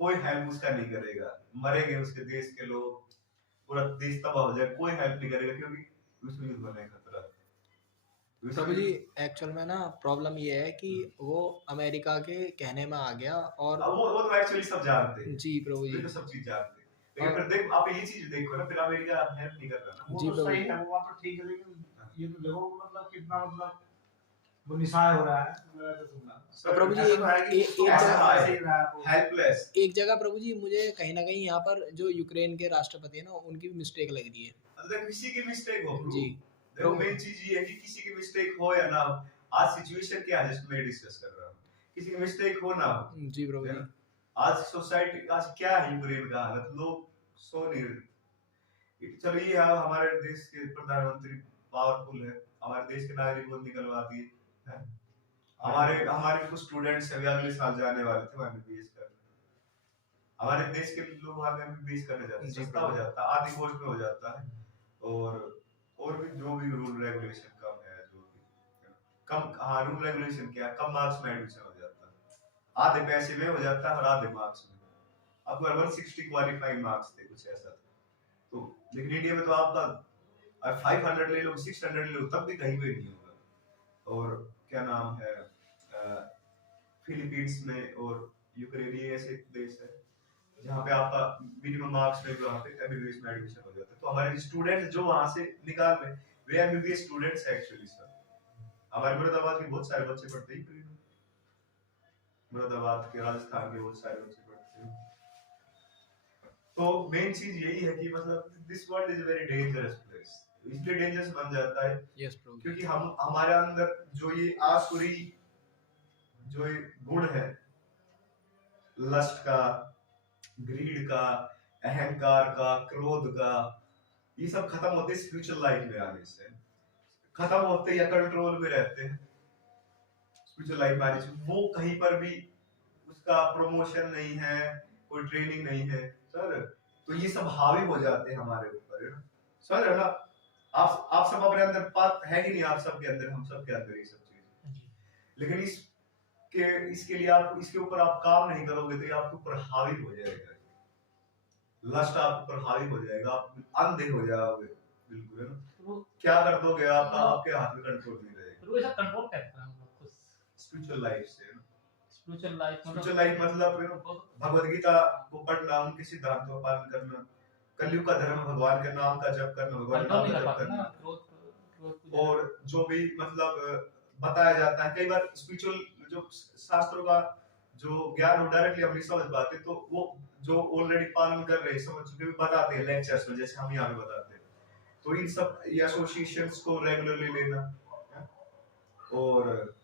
कोई हेल्प उसका नहीं करेगा, मरेंगे उसके देश के लोग, पूरा देश तबाह हो जाए, कोई हेल्प नहीं करेगा क्योंकि विश्व युद्ध होने का खतरा है। प्रभु जी एक्चुअल में ना प्रॉब्लम ये है कि वो अमेरिका के कहने में आ गया, और वो तो एक्चुअली सब जानते हैं जी प्रभु जी, तो सब चीज जानते हैं, लेकिन फिर देखो आप ये चीज देखो ना, फिर अमेरिका हेल्प नहीं कर रहा ना, वो जी तो प्रभु सही है, वो बात तो ठीक है, लेकिन ये तो देखो मतलब कितना मतलब वो निशाय हो रहा है। तो प्रभु जी हेल्पलेस एक जगह प्रभु जी मुझे कहीं ना कहीं यहाँ पर जो यूक्रेन के राष्ट्रपति है ना, उनकी भी मिस्टेक लग रही है। मतलब किसी की मिस्टेक हो जी, देखो मेन चीज ये है कि किसी की मिस्टेक हो या ना हो, आज सिचुएशन क्या है जिसको मैं डिस्कस कर रहा हूँ, किसी की मिस्टेक हो ना हो, जी प्रभु जी, आज सोसाइटी आज क्या है यूक्रेन का हालत, लोग सो नहीं रहे। चलो ये है हमारे देश के प्रधानमंत्री पावरफुल है, हमारे देश के नागरिक को निकलवा दिए है, हमारे हमारे कुछ स्टूडेंट्स अभी अगले साल जाने वाले थे एमबीबीएस कर, हमारे देश के लोग वहां एमबीबीएस करने जाते हैं, सस्ता हो जाता है, आधी कॉस्ट में हो जाता है, और भी जो भी रूल रेगुलेशन कम है, जो भी कम, हाँ रूल रेगुलेशन क्या है, कम मार्क्स में एडमिशन हो जाता है, आधे पैसे में हो जाता है और आधे मार्क्स में, आपको 160 क्वालिफाइंग मार्क्स थे कुछ ऐसा था, तो लेकिन इंडिया में तो आपका 500 ले लो 600 ले लो तब भी कहीं पे नहीं होगा। और क्या नाम है फिलीपींस में और यूक्रेन, ये ऐसे देश है जहाँ पे आपका मिनिमम मार्क्स में वहाँ पे एमबीबीएस में एडमिशन हो जाता है, तो हमारे स्टूडेंट्स जो वहाँ से निकाल रहे वे एमबीबीएस स्टूडेंट्स है एक्चुअली सर, हमारे मुरादाबाद के बहुत सारे बच्चे पढ़ते ही मुरादाबाद के, राजस्थान के बहुत सारे बच्चे पढ़ते हैं। तो मेन चीज यही है कि मतलब this world is very dangerous place, इसलिए डेंजरस बन जाता है यस प्रभु, क्योंकि हम हमारे अंदर जो ये आसुरी जो ये गुण है, लस्ट का, ग्रीड का, अहंकार का, क्रोध का, ये सब खत्म होते हैं स्पिरिचुअल लाइफ में आने से, खत्म होते या कंट्रोल में रहते हैं स्पिरिचुअल लाइफ में आने से, वो कहीं पर भी उसका प्रमोशन नहीं है, कोई ट्रेनिंग नहीं है सर, तो ये सब हावी हो जाते हैं हमारे ऊपर, है ना सर, है ना? आप सब अपने अंदर बात है कि नहीं, आप सबके अंदर, हम सब के अंदर ये सब चीज, लेकिन इसके लिए आप इसके ऊपर आप काम नहीं करोगे तो ये आपके ऊपर हावी हो जाएगा, लस्ट आपके ऊपर हावी हो जाएगा, आप अंधे हो जाओगे बिल्कुल, है ना? तो क्या कर दोगे, आपके हाथ में कंट्रोल नहीं रहेगा। तो ऐसा कंट्रोल कैसे हम लोग खुद स्पिरिचुअल लाइफ से, स्पिरिचुअल लाइफ स्पिरिचुअल लाइफ मतलब भगवद गीता को पढ़ना, उनके सिद्धांतों का पालन करना, कलयुग का धर्म भगवान के नाम का जप करना, भगवान के नाम का जप करना, और जो भी मतलब बताया जाता है, कई बार स्पिरिचुअल जो शास्त्रों का जो ज्ञान हो डायरेक्टली हम नहीं समझ पाते, तो वो जो ऑलरेडी पालन कर रहे हैं, समझ चुके भी बताते हैं लेक्चर्स में, जैसे हम यहाँ पे बताते हैं, तो इन सब एसोसिएशंस को रेगुलरली लेना, और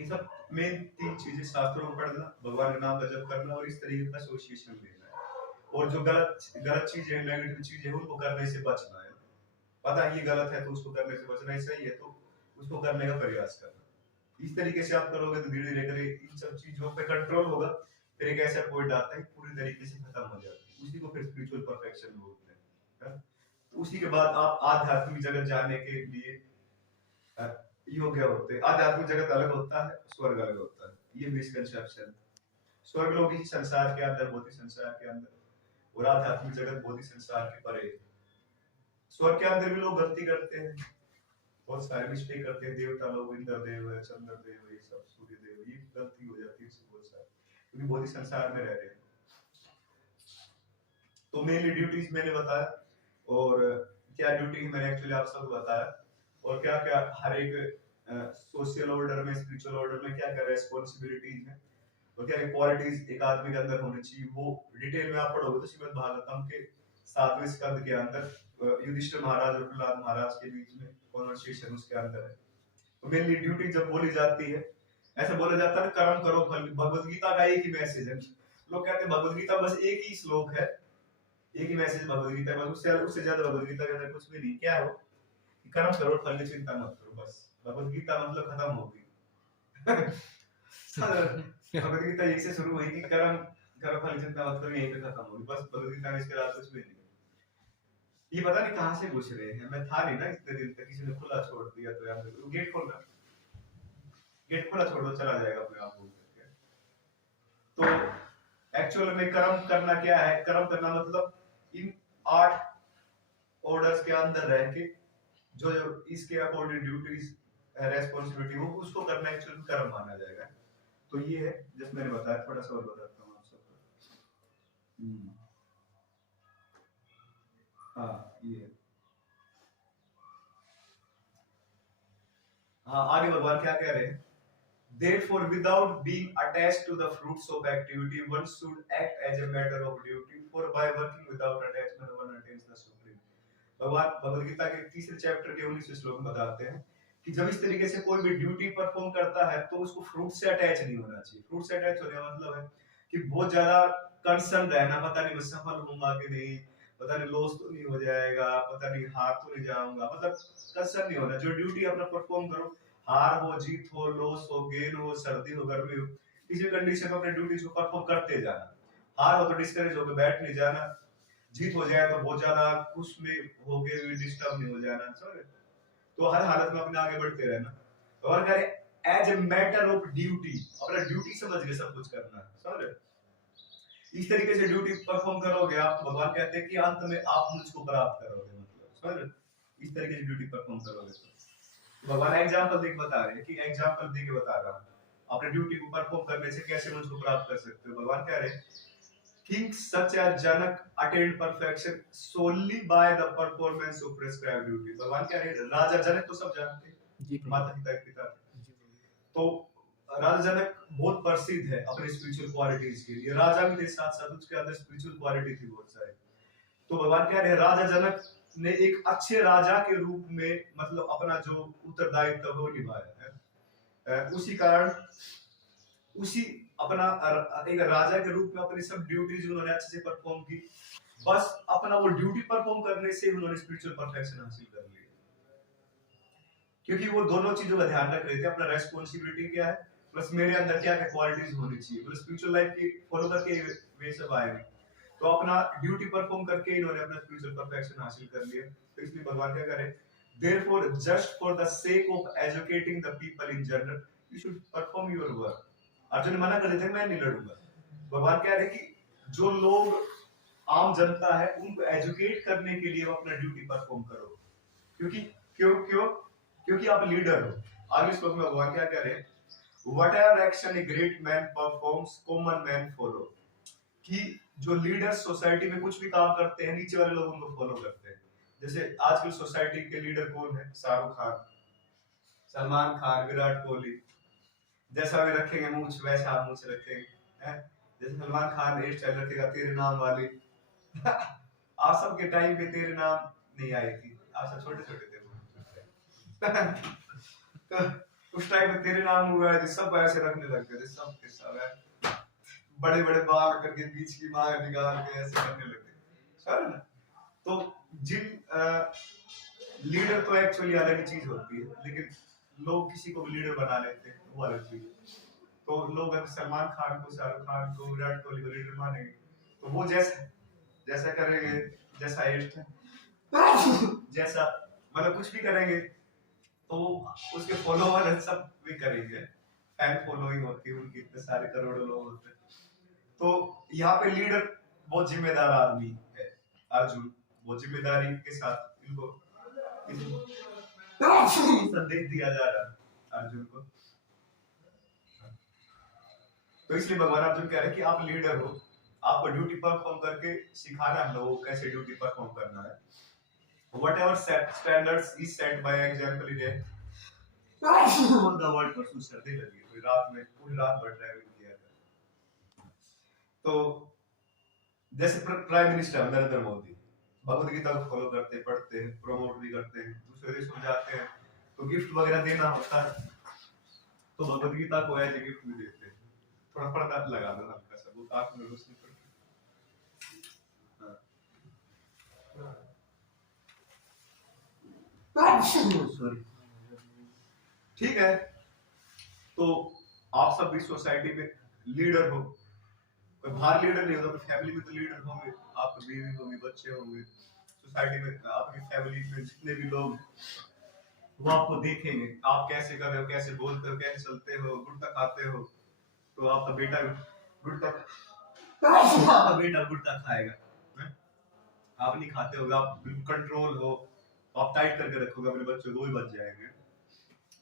ये सब मेन 3 चीजें, शास्त्रों को पढ़ना, भगवान के नाम का जप करना और इस तरीके का एसोसिएशन लेना है, और जो गलत चीजें, नेगेटिव चीजें उनको करने से बचना है, पता है ये गलत है तो उसको करने से बचना है, सही है तो उसको करने का प्रयास करना, इस तरीके से आप करोगे तो धीरे धीरे इन सब चीजों पे कंट्रोल होगा, फिर एक ऐसा पॉइंट आता है पूरी तरीके से खत्म हो जाती है, उसी को फिर स्पिरिचुअल परफेक्शन बोलते हैं, तो उसी के बाद आप आध्यात्मिक जगत जाने के लिए योग्य होते हैं। आध्यात्मिक जगत अलग होता है, स्वर्ग अलग होता है, ये मिसकंसेप्शन, स्वर्ग लोग इस संसार के अंदर, भौतिक संसार के अंदर, और आध्यात्मिक जगत भौतिक संसार के परे। स्वर्ग के अंदर भी लोग गलती करते हैं, बहुत सारे मिस्टेक करते हैं, देवता लोग, इंद्र देव है, चंद्र देव, ये सब सूर्य देव, ये गलती हो जाती है बहुत सारी, क्योंकि भौतिक संसार में रह रहे हैं। तो मेनली ड्यूटीज मैंने बताया, और क्या ड्यूटी मैंने एक्चुअली आप सबको बताया, और क्या क्या हर एक सोशल ऑर्डर में, स्पिरिचुअल ऑर्डर में क्या क्या रेस्पॉन्सिबिलिटीज है, और क्या क्वालिटीज एक आदमी के अंदर होनी चाहिए, वो डिटेल में आप पढ़ोगे तो श्रीमद् भागवतम के 7वें स्कंद के अंदर युधिष्ठिर महाराज और प्रहलाद महाराज के बीच में कॉन्वर्सेशन उसके अंदर है। तो मेनली ड्यूटी जब बोली जाती है, ऐसा बोला जाता है कर्म करो फल, भगवत गीता का एक ही मैसेज है। लोग कहते हैं भगवत गीता बस एक ही श्लोक है, एक ही मैसेज भगवत गीता है, बस उससे ज्यादा भगवत गीता के अंदर कुछ भी नहीं। क्या है वो? कर्म करो फल की चिंता मत करो, बस भगवत गीता मतलब खत्म हो गई। भगवत गीता यही से शुरू हुई कि कर्म करो फल की चिंता मत करो, यहीं पे खत्म होगी बस। भगवत गीता में इसके अलावा कुछ भी नहीं। ये पता नहीं कहां से पूछ रहे हैं, मैं था नहीं ना इतने दिन तक, किसी ने खुला छोड़ दिया तो यहाँ पे गेट खोलना, गेट खुला छोड़ दो चला जाएगा अपने आप बोल करके। तो एक्चुअल में कर्म करना क्या है? कर्म करना मतलब इन 8 ऑर्डर्स के अंदर रह के जो इसके अकॉर्डिंग ड्यूटीज रेस्पॉन्सिबिलिटी हो उसको करना एक्चुअली कर्म माना जाएगा। तो ये है जैसे मैंने बताया, थोड़ा सा और बताता हूँ आप सबको। हाँ ये हाँ, आगे भगवान क्या कह रहे हैं? Therefore, without being attached to the fruits of activity, one should act as a matter of duty. For by working without attachment, one attains the supreme. भगवान भगवद गीता के 3 चैप्टर के 19वें श्लोक में बताते हैं कि जब इस तरीके से कोई भी ड्यूटी परफॉर्म करता है तो उसको फ्रूट से अटैच नहीं होना चाहिए। फ्रूट से अटैच होने का मतलब है कि बहुत ज्यादा कंसर्न रहना, पता नहीं मैं सफल होऊंगा कि नहीं, पता नहीं लॉस तो नहीं हो जाएगा, पता नहीं हार तो नहीं जाऊंगा, मतलब कंसर्न नहीं होना। जो ड्यूटी अपना परफॉर्म करो, हार हो, जीत हो, लॉस हो, गेन हो, सर्दी हो, गर्मी हो, किसी कंडीशन में अपने ड्यूटी को परफॉर्म करते जाना। हार हो तो डिस्करेज होकर बैठ नहीं जाना, जीत हो जाए तो बहुत ज्यादा खुश में होके डिस्टर्ब नहीं हो जाना, समझ? तो हर हालत में अपने आगे बढ़ते रहना। और करें as a matter of duty, अपना ड्यूटी समझ के सब कुछ करना, समझ? इस तरीके से ड्यूटी परफॉर्म करोगे आप तो भगवान कहते हैं कि अंत में आप मुझको प्राप्त करोगे, मतलब समझ? इस तरीके से ड्यूटी परफॉर्म करोगे तो भगवान एग्जांपल देके बता रहे हैं कि एग्जांपल देके बता रहा हूं अपने ड्यूटी को परफॉर्म करने से कैसे मुझको प्राप्त कर सकते हो। भगवान कह रहे हैं Kings such as Janak attained perfection solely by the performance of prescribed duty. भगवान कह रहे हैं राजा जनक तो सब जानते हैं, माता पिता के पिता थे। तो राजा जनक बहुत प्रसिद्ध है अपने स्पिरिचुअल क्वालिटीज के लिए, राजा भी थे साथ साथ उसके अंदर स्पिरिचुअल क्वालिटी थी बहुत सारी। तो भगवान कह रहे हैं राजा जनक ने एक अच्छे राजा के रूप में मतलब अपना जो उत्तरदायित्व वो निभाया है, उसी कारण उसी अपना एक राजा के रूप में अपनी सब ड्यूटीज उन्होंने अच्छे से परफॉर्म की। बस अपना वो ड्यूटी परफॉर्म करने से उन्होंने स्पिरिचुअल परफेक्शन हासिल कर ली, क्योंकि वो दोनों चीजों का ध्यान रख रहे थे। अपना रेस्पॉन्सिबिलिटी क्या है प्लस मेरे अंदर क्या क्या क्वालिटीज होनी चाहिए, मतलब स्पिरिचुअल लाइफ की फॉलो करके वे सब आएंगे। तो अपना ड्यूटी परफॉर्म करके इन्होंने अपना स्पिरिचुअल परफेक्शन हासिल कर लिया। तो इसलिए भगवान क्या करें, therefore just for the sake of educating the people in general you should perform your work। Arjun मना कर देते मैं नहीं लड़ूंगा। भगवान कह रहे कि जो लोग आम जनता है उनको एजुकेट करने के लिए अपना ड्यूटी परफॉर्म करो, क्योंकि क्योंकि आप लीडर हो। आगे श्लोक में भगवान क्या कह रहे हैं, whatever action a great man performs common men follow। कि जो लीडर सोसाइटी में कुछ भी काम करते हैं नीचे वाले लोग उनको फॉलो करते हैं। जैसे आजकल सोसाइटी के लीडर कौन है? शाहरुख खान, सलमान खान, विराट कोहली। जैसा भी रखेंगे मूंछ वैसा आप मूंछ रखेंगे, जैसे सलमान खान हेयर स्टाइल रखेगा तेरे नाम वाली। आप सबके टाइम पे तेरे नाम नहीं आई थी, आप सब छोटे छोटे थे तो उस टाइम पे तेरे नाम हुआ है, सब ऐसे रखने लग गए थे, सब के सब बड़े बड़े बाल करके बीच की मांग निकाल के ऐसे करने लगे, सर ना। तो जिन लीडर तो एक्चुअली अलग ही चीज होती है, लेकिन लोग किसी को भी लीडर बना लेते हैं, वो अलग चीज है। तो लोग अगर सलमान खान को, शाहरुख खान को, विराट कोहली को लीडर मानेंगे तो वो जैसा करेंगे, जैसा जैसा मतलब कुछ भी करेंगे तो उसके फॉलोवर सब भी करेंगे। फैन फॉलोइंग होती है उनकी, इतने सारे करोड़ों लोग होते हैं। तो यहाँ पे लीडर बहुत जिम्मेदार आदमी है अर्जुन, वो जिम्मेदारी के साथ इनको संदेश दिया जा रहा है अर्जुन को। तो इसलिए भगवान अर्जुन कह रहे हैं कि आप लीडर हो, आपको ड्यूटी परफॉर्म करके सिखाना है लोगों को कैसे ड्यूटी परफॉर्म करना है। Whatever standards is set by example in the world परसों सर्दी लगी हुई रात में पूरी रात भर ट्रैवलिंग किया था। तो जैसे प्राइम मिनिस्टर नरेंद्र मोदी भगवत गीता को फॉलो करते हैं, पढ़ते हैं, प्रमोट भी करते हैं, दूसरे देशों में जाते हैं तो गिफ्ट वगैरह देना होता है तो भगवत गीता को एज ए गिफ्ट भी देते हैं। थोड़ा पर्दा लगा दो हल्का सा, वो आंख में रोशनी पड़ती है। सॉरी, ठीक है। तो आप सब भी सोसाइटी में लीडर हो, कोई बाहर लीडर नहीं होता तो फैमिली में तो लीडर होंगे, आपकी बीवी होगी, बच्चे होंगे, सोसाइटी में आपकी फैमिली में जितने भी लोग वो आपको देखेंगे आप कैसे कर रहे हो, कैसे बोलते हो, कैसे चलते हो, गुटखा खाते हो तो आपका बेटा गुटखा खाएगा, आप नहीं खाते होगे, आप बिल्कुल कंट्रोल हो, आप टाइट करके रखोगे अपने बच्चों को, वो भी बच जाएंगे।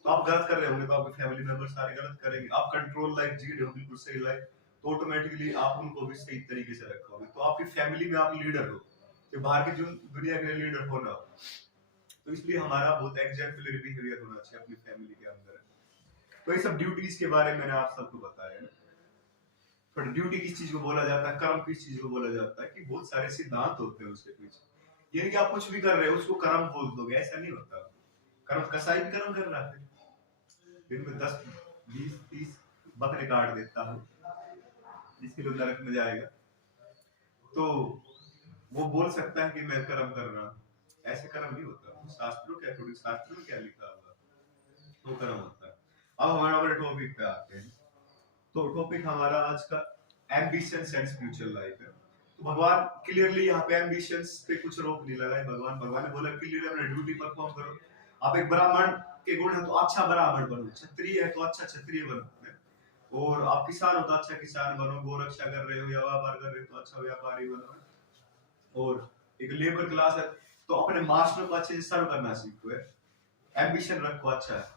तो आप गलत कर रहे होंगे तो आपके फैमिली मेंबर सारे गलत करेंगे। आप कंट्रोल लाइफ जी रहे हो, बिल्कुल सही लाइफ, तो ऑटोमेटिकली आप उनको भी सही तरीके से रखोगे। तो आपकी फैमिली में आप लीडर हो, तो बाहर की जो दुनिया के लीडर हो ना, तो इसलिए हमारा बहुत एग्जाम्पलरी बिहेवियर होना चाहिए अपनी फैमिली के अंदर। तो ये सब ड्यूटीज के बारे में मैंने आप सबको बताया है। पर ड्यूटी किस चीज को बोला जाता है, कर्म किस चीज को बोला जाता है, कि बहुत सारे सिद्धांत होते हैं उसके पीछे। ये कि आप कुछ भी कर रहे हो उसको कर्म बोल दोगे, ऐसा नहीं होता। कर्म कसाई भी कर्म कर रहा है, दिन में 10 20 30 बकरे काट देता है जिसके लिए नरक में जाएगा, तो वो बोल सकता है कि मैं कर्म कर रहा हूं, ऐसे कर्म नहीं होता। शास्त्रों के अकॉर्डिंग शास्त्रों में क्या लिखा हुआ वो कर्म होता है। अब हमारा अपने टॉपिक पे आते हैं। तो टॉपिक हमारा आज का एम्बिशंस एंड स्पिरिचुअल लाइफ है। तो भगवान क्लियरली यहाँ पे एम्बिशंस पे कुछ रोक नहीं लगाए। भगवान ने बोला क्लियरली अपना ड्यूटी परफॉर्म करो। आप एक ब्राह्मण के गुण है तो अच्छा ब्राह्मण बनो, क्षत्रिय है तो अच्छा क्षत्रिय बनो, और आप किसान हो तो अच्छा किसान बनो, गौ रक्षा कर रहे हो या व्यापार कर रहे हो तो अच्छा व्यापारी बनो, और एक लेबर क्लास है तो अपने मास्टर को अच्छे से सर्व करना सीखो, एम्बिशन रखो अच्छा है।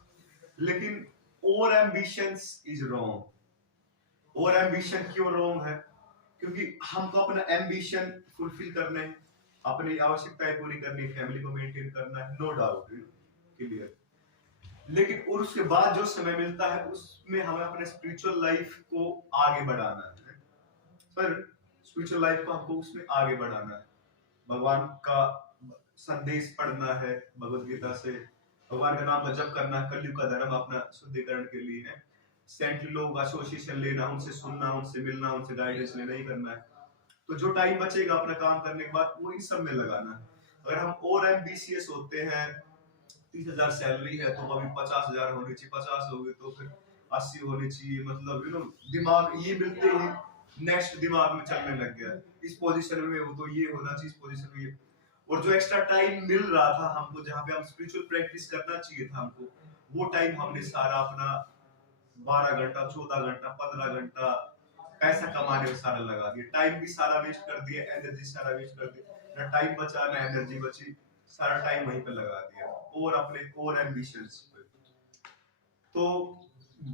लेकिन और एम्बिशंस इज रॉन्ग। और एम्बिशन क्यों रॉन्ग है? क्योंकि हमको अपना एम्बिशन फुलफिल करने हैं, अपनी आवश्यकताएं पूरी करनी है, फैमिली को मेंटेन करना है, नो डाउट, क्लियर। लेकिन और उसके बाद जो समय मिलता है उसमें हमें अपने स्पिरिचुअल लाइफ को आगे बढ़ाना है। पर स्पिरिचुअल लाइफ को हमको उसमें आगे बढ़ाना है, भगवान का संदेश पढ़ना है, भगवत गीता से भगवान का नाम का जप करना, कलयुग का धर्म अपना शुद्धिकरण के लिए है, सेंट लोगों का एसोसिएशन लेना, उनसे सुनना, उनसे मिलना, उनसे गाइडेंस लेना ही करना है। तो जो टाइम बचेगा अपना काम करने के बाद वो इन सब में लगाना है। अगर हम और एम्बिशियस होते हैं, 30,000 सैलरी है तो अभी 50,000 होनी चाहिए, 50 होगी तो फिर 80 होनी चाहिए, मतलब दिमाग ये मिलते ही नेक्स्ट दिमाग में चलने लग गया, इस पोजीशन में हो तो ये होना चाहिए, इस पोजीशन में ये। और जो एक्स्ट्रा टाइम मिल रहा था हमको, जहाँ पे हम स्पिरिचुअल प्रैक्टिस करना चाहिए था हमको, वो टाइम हमने सारा अपना 12 घंटा 14 घंटा 15 घंटा पैसा कमाने में सारा लगा दिया। टाइम भी सारा वेस्ट कर दिया, एनर्जी सारा वेस्ट कर दिया, ना टाइम बचा ना एनर्जी बची, सारा टाइम वहीं पे लगा दिया और अपने और एम्बिशंस पे। तो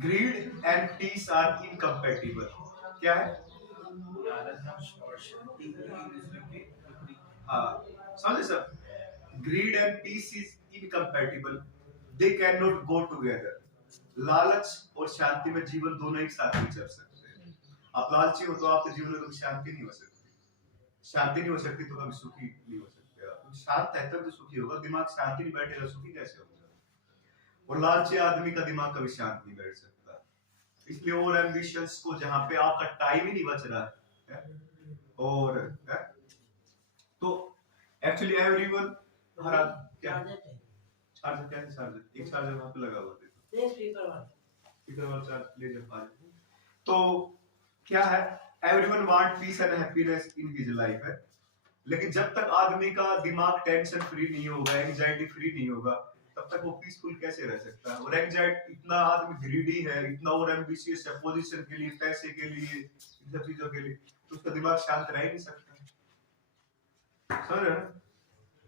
greed and peace are incompatible. क्या है? हाँ, समझे sir? Greed and peace is incompatible, they can not go together. लालच और शांति में जीवन दोनों एक साथ नहीं चल सकते। आप लालची हो तो आपके जीवन में कभी शांति नहीं हो सकती, शांति नहीं हो सकती तो कभी सुखी नहीं हो सकते। शांत है तब तो सुखी होगा, दिमाग शांति नहीं बैठेगा सुखी कैसे होगा? और लालची आदमी का दिमाग कभी शांत नहीं बैठ सकता। इसलिए और एम्बिशंस को, जहां पे आपका टाइम ही नहीं बच रहा है, और तो एक्चुअली एवरीवन हरा क्या चार्जर, क्या चार्जर, एक चार्जर वहां पे लगा हुआ था, स्पीकर वाला चार्ज ले जा पाए। तो क्या है, everyone want piece and happiness in his life है, लेकिन जब तक आदमी का दिमाग टेंशन फ्री नहीं होगा, एंजाइटी फ्री नहीं होगा, तब तक वो पीसफुल कैसे रह सकता है? और एंजाइटी, इतना आदमी ग्रीडी है, इतना और एम्बिशियस है पोजीशन के लिए, पैसे के लिए, इन सब चीजों के लिए, तो उसका दिमाग शांत रह ही नहीं सकता। समझ?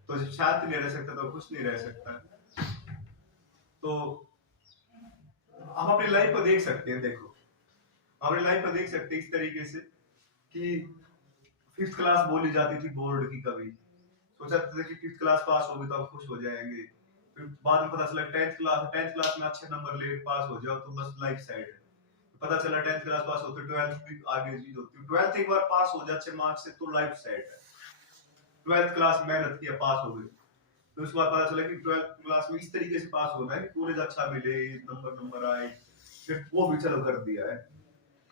तो जब शांत नहीं रह सकता तो खुश नहीं रह सकता। तो हम अपनी लाइफ को देख सकते हैं, देखो अपनी लाइफ को देख सकते हैं इस तरीके से कि 5th क्लास बोली जाती थी बोर्ड की कभी, सोचा था कि 5th क्लास पास होगी तो हम खुश हो जाएंगे, फिर बाद में पता चला 10th क्लास में अच्छे नंबर ले पास हो जाओ तो बस लाइफ सेट है, पता चला 10th क्लास पास होते 12th भी आगे चीज होती है, 12th एक बार पास हो जाए अच्छे मार्क्स से तो लाइफ सेट है, 12th क्लास मेहनत किया पास हो गई, तो उसके बाद पता चला कि 12th क्लास में इस तरीके से पास होना है कि कॉलेज अच्छा मिले, नंबर आए, फिर वो भी चलो कर दिया है,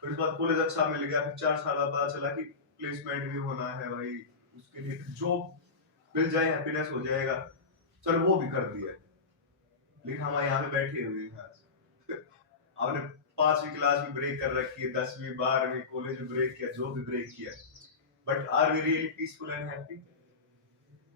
फिर उसके बाद कॉलेज अच्छा मिल गया, फिर 4 साल बाद पता चला कि प्लेसमेंट भी होना है भाई, उसके लिए जॉब मिल जाए हैप्पीनेस हो जाएगा, चलो वो भी कर दिया है, लेकिन हम यहाँ पे बैठे हुए हैं आज आपने 5वीं क्लास भी ब्रेक कर रखी है, 10वीं 12वीं कॉलेज भी ब्रेक किया, जो भी ब्रेक किया, but are we really peaceful and happy?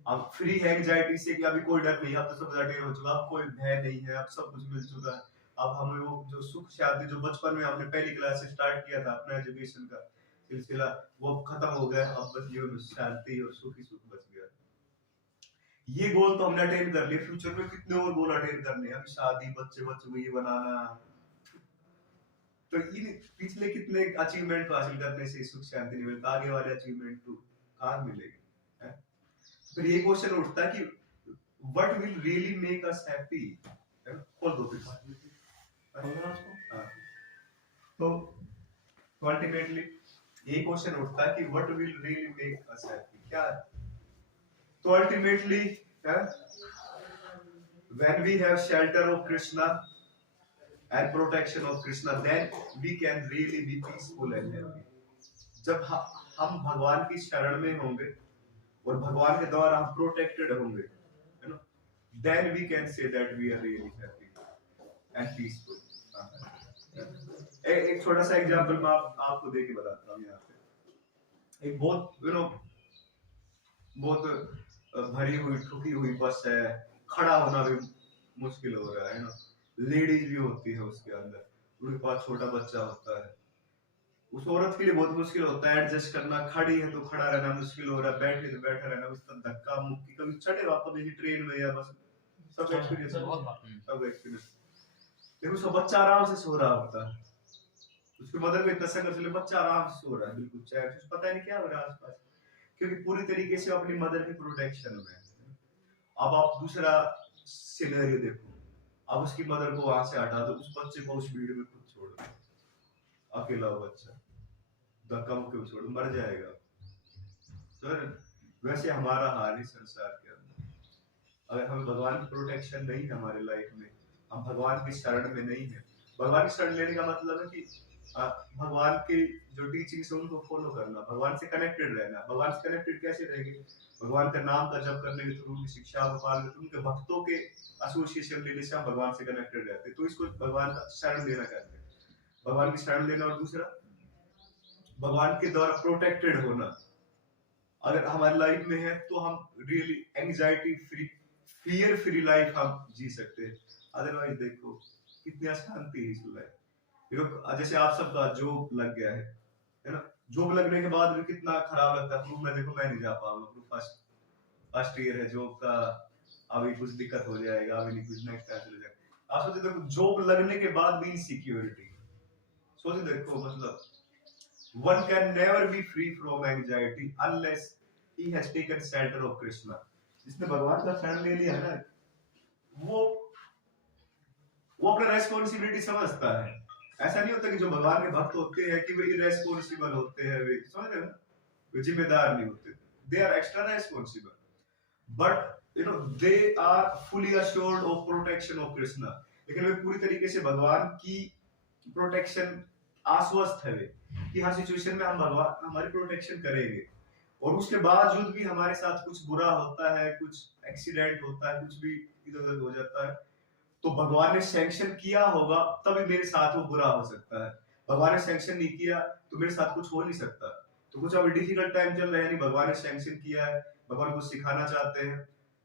अब फ्री है एंजाइटी से कि अभी कोई डर नहीं, अब तो सब अटेन हो चुका, अब कोई भय नहीं है, अब सब कुछ मिल चुका है, अब हमें वो जो सुख शांति जो बचपन में हमने पहली क्लास से स्टार्ट किया था अपना एजुकेशन का सिलसिला वो खत्म हो गया, अब बस जीवन में शांति और सुख ही सुख बच गया। ये गोल तो हमने अटेन कर लिए, फ्यूचर में कितने और गोल अटेन करने हैं, अभी शादी, बच्चे को ये बनाना, तो इन पिछले कितने अचीवमेंट को हासिल करने से सुख शांति नहीं मिलता, आगे वाले अचीवमेंट तो कहाँ मिलेगी है? फिर ये क्वेश्चन उठता है कि what will really make us happy, खोल दो फिर तो अल्टीमेटली ये क्वेश्चन उठता है कि what will really make us happy क्या है? तो ultimately when we have shelter of Krishna and protection of Krishna, then we can really be peaceful and happy. जब हम भगवान की शरण में होंगे और भगवान के द्वारा हम प्रोटेक्टेड होंगे, you know, then we can say that we are really happy and peaceful. एक छोटा सा एग्जांपल मैं आपको देके बताता हूँ यहाँ पे, एक बहुत भरी हुई ठुकी हुई बस है, खड़ा होना भी मुश्किल हो रहा है ना, लेडीज भी होती है उसके अंदर, उनके पास छोटा बच्चा होता है, उस औरत के लिए बहुत मुश्किल होता है एडजस्ट करना, खड़ी है तो खड़ा रहना मुश्किल हो रहा है, बैठे तो बैठा रहना, उसका धक्का मुक्की, कभी चढ़े वापस देखिए ट्रेन में या बस, सब एक्सपीरियंस देखो, उसका बच्चा आराम से सो रहा होता है, उसके मदर को इतना संघर्ष ले, बच्चा आराम से सो रहा है बिल्कुल चैन से, पता नहीं क्या हो रहा है आसपास, क्योंकि पूरी तरीके से अपनी मदर की प्रोटेक्शन में है। अब आप दूसरा सिनेरियो देखो, अब उसकी मदर को वहां से हटा दो, उस बच्चे को उस भीड़ में खुद छोड़ दो, अकेला बच्चा धक्का मुक्की छोड़ दो, मर जाएगा। तो वैसे हमारा हाल ही संसार के अंदर, अगर हमें भगवान की प्रोटेक्शन नहीं है हमारे लाइफ में, हम भगवान की शरण में नहीं है, भगवान की शरण लेने का मतलब है कि भगवान के जो टीचिंग्स है उनको फॉलो करना, भगवान से कनेक्टेड रहना। भगवान से कनेक्टेड कैसे रहेंगे? भगवान का नाम का जप करने के थ्रू, उनकी शिक्षा को पालन करके, उनके भक्तों के एसोसिएशन लेने से हम भगवान से कनेक्टेड रहते हैं, तो इसको भगवान का शरण लेना कहते हैं। भगवान की शरण लेना, और दूसरा भगवान के द्वारा प्रोटेक्टेड होना। अगर हमारी लाइफ में है तो हम really anxiety free, fear free life हम जी सकते हैं। अदरवाइज देखो कितनी अशांति है इस लाइफ। जैसे आप सबका जॉब लग गया है ना, जॉब लगने के बाद भी कितना खराब लगता है, प्रूफ में देखो मैं नहीं जा पाऊंगा, फर्स्ट ईयर है जॉब का, अभी कुछ दिक्कत हो जाएगा, अभी नहीं कुछ नेक्स्ट टाइम चले जाएगा। आप सोचते देखो जॉब लगने के बाद भी इनसिक्योरिटी, सोचते देखो मतलब one can never be free from anxiety unless he has taken shelter of Krishna। जिसने भगवान का शरण ले लिया है ना, वो अपना रेस्पॉन्सिबिलिटी समझता है। ऐसा नहीं होता कि जो भगवान के भक्त होते हैं कि वे इरेस्पॉन्सिबल होते हैं, वे समझ रहे हो ना, वे जिम्मेदार नहीं होते, they are extra responsible, but they are fully assured of protection of Krishna. लेकिन वे पूरी तरीके से भगवान की प्रोटेक्शन आश्वस्त है वे कि हर सिचुएशन में हम भगवान हमारी प्रोटेक्शन करेंगे, और उसके बावजूद भी हमारे साथ कुछ बुरा होता है, कुछ एक्सीडेंट होता है, कुछ भी इधर उधर हो जाता है, तो भगवान ने सैंक्शन किया होगा तभी मेरे साथ वो बुरा हो सकता है। भगवान ने सैंक्शन नहीं किया तो मेरे साथ कुछ हो नहीं सकता। तो कुछ अभी डिफिकल्ट टाइम चल रहा है, नहीं भगवान ने सैंक्शन किया है, भगवान को सिखाना चाहते हैं,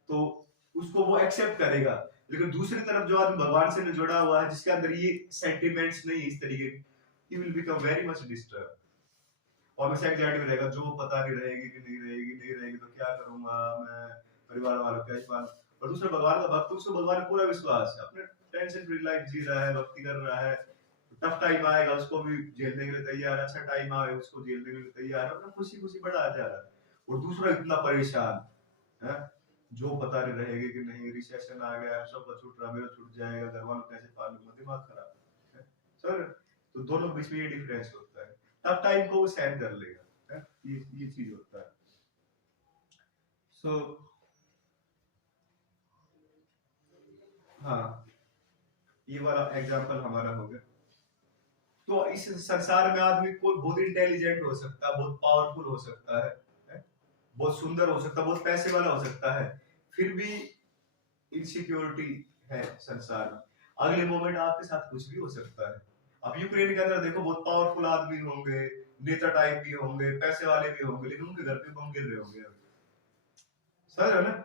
तो उसको वो एक्सेप्ट करेगा। लेकिन दूसरी तरफ जो आदमी भगवान से जुड़ा हुआ है, जिसके अंदर ये सेंटिमेंट्स नहीं इस तरीके, he will become very much disturbed, और हमेशा एंजाइटी में रहेगा, जो पता नहीं रहेगी कि नहीं रहेगी तो क्या करूंगा मैं, परिवार वालों क्या पाल। और दूसरा भगवान का भक्त, उसको भगवान पूरा विश्वास है, अपने टेंशन फ्री लाइफ जी रहा है, भक्ति कर रहा है, टफ टाइम आएगा उसको भी झेलने के लिए तैयार है, अच्छा टाइम आए उसको झेलने के लिए तैयार है, मतलब खुशी खुशी बढ़ा जा रहा है। और दूसरा इतना परेशान है, जो पता नहीं रहेगी कि नहीं रिसेशन आ गया, सबका छूट रहा, मेरा छूट जाएगा, घर वालों कैसे पालूंगा, दिमाग खराब है सर। तो दोनों के बीच में ये डिफरेंस होता है, टफ टाइम को वो सहन कर लेगा है? ये चीज होता है। सो हाँ, ये वाला एग्जांपल हमारा हो गया। तो इस संसार में आदमी कोई बहुत इंटेलिजेंट हो सकता है, बहुत पावरफुल हो सकता है? बहुत सुंदर हो सकता है, बहुत पैसे वाला हो सकता है, फिर भी इनसिक्योरिटी है संसार में। अगले मोमेंट आपके साथ कुछ भी हो सकता है। अब यूक्रेन के अंदर देखो, बहुत पावरफुल आदमी होंगे, नेता टाइप भी होंगे, पैसे वाले भी होंगे, लेकिन उनके घर पे बम गिर रहे होंगे सर, है ना?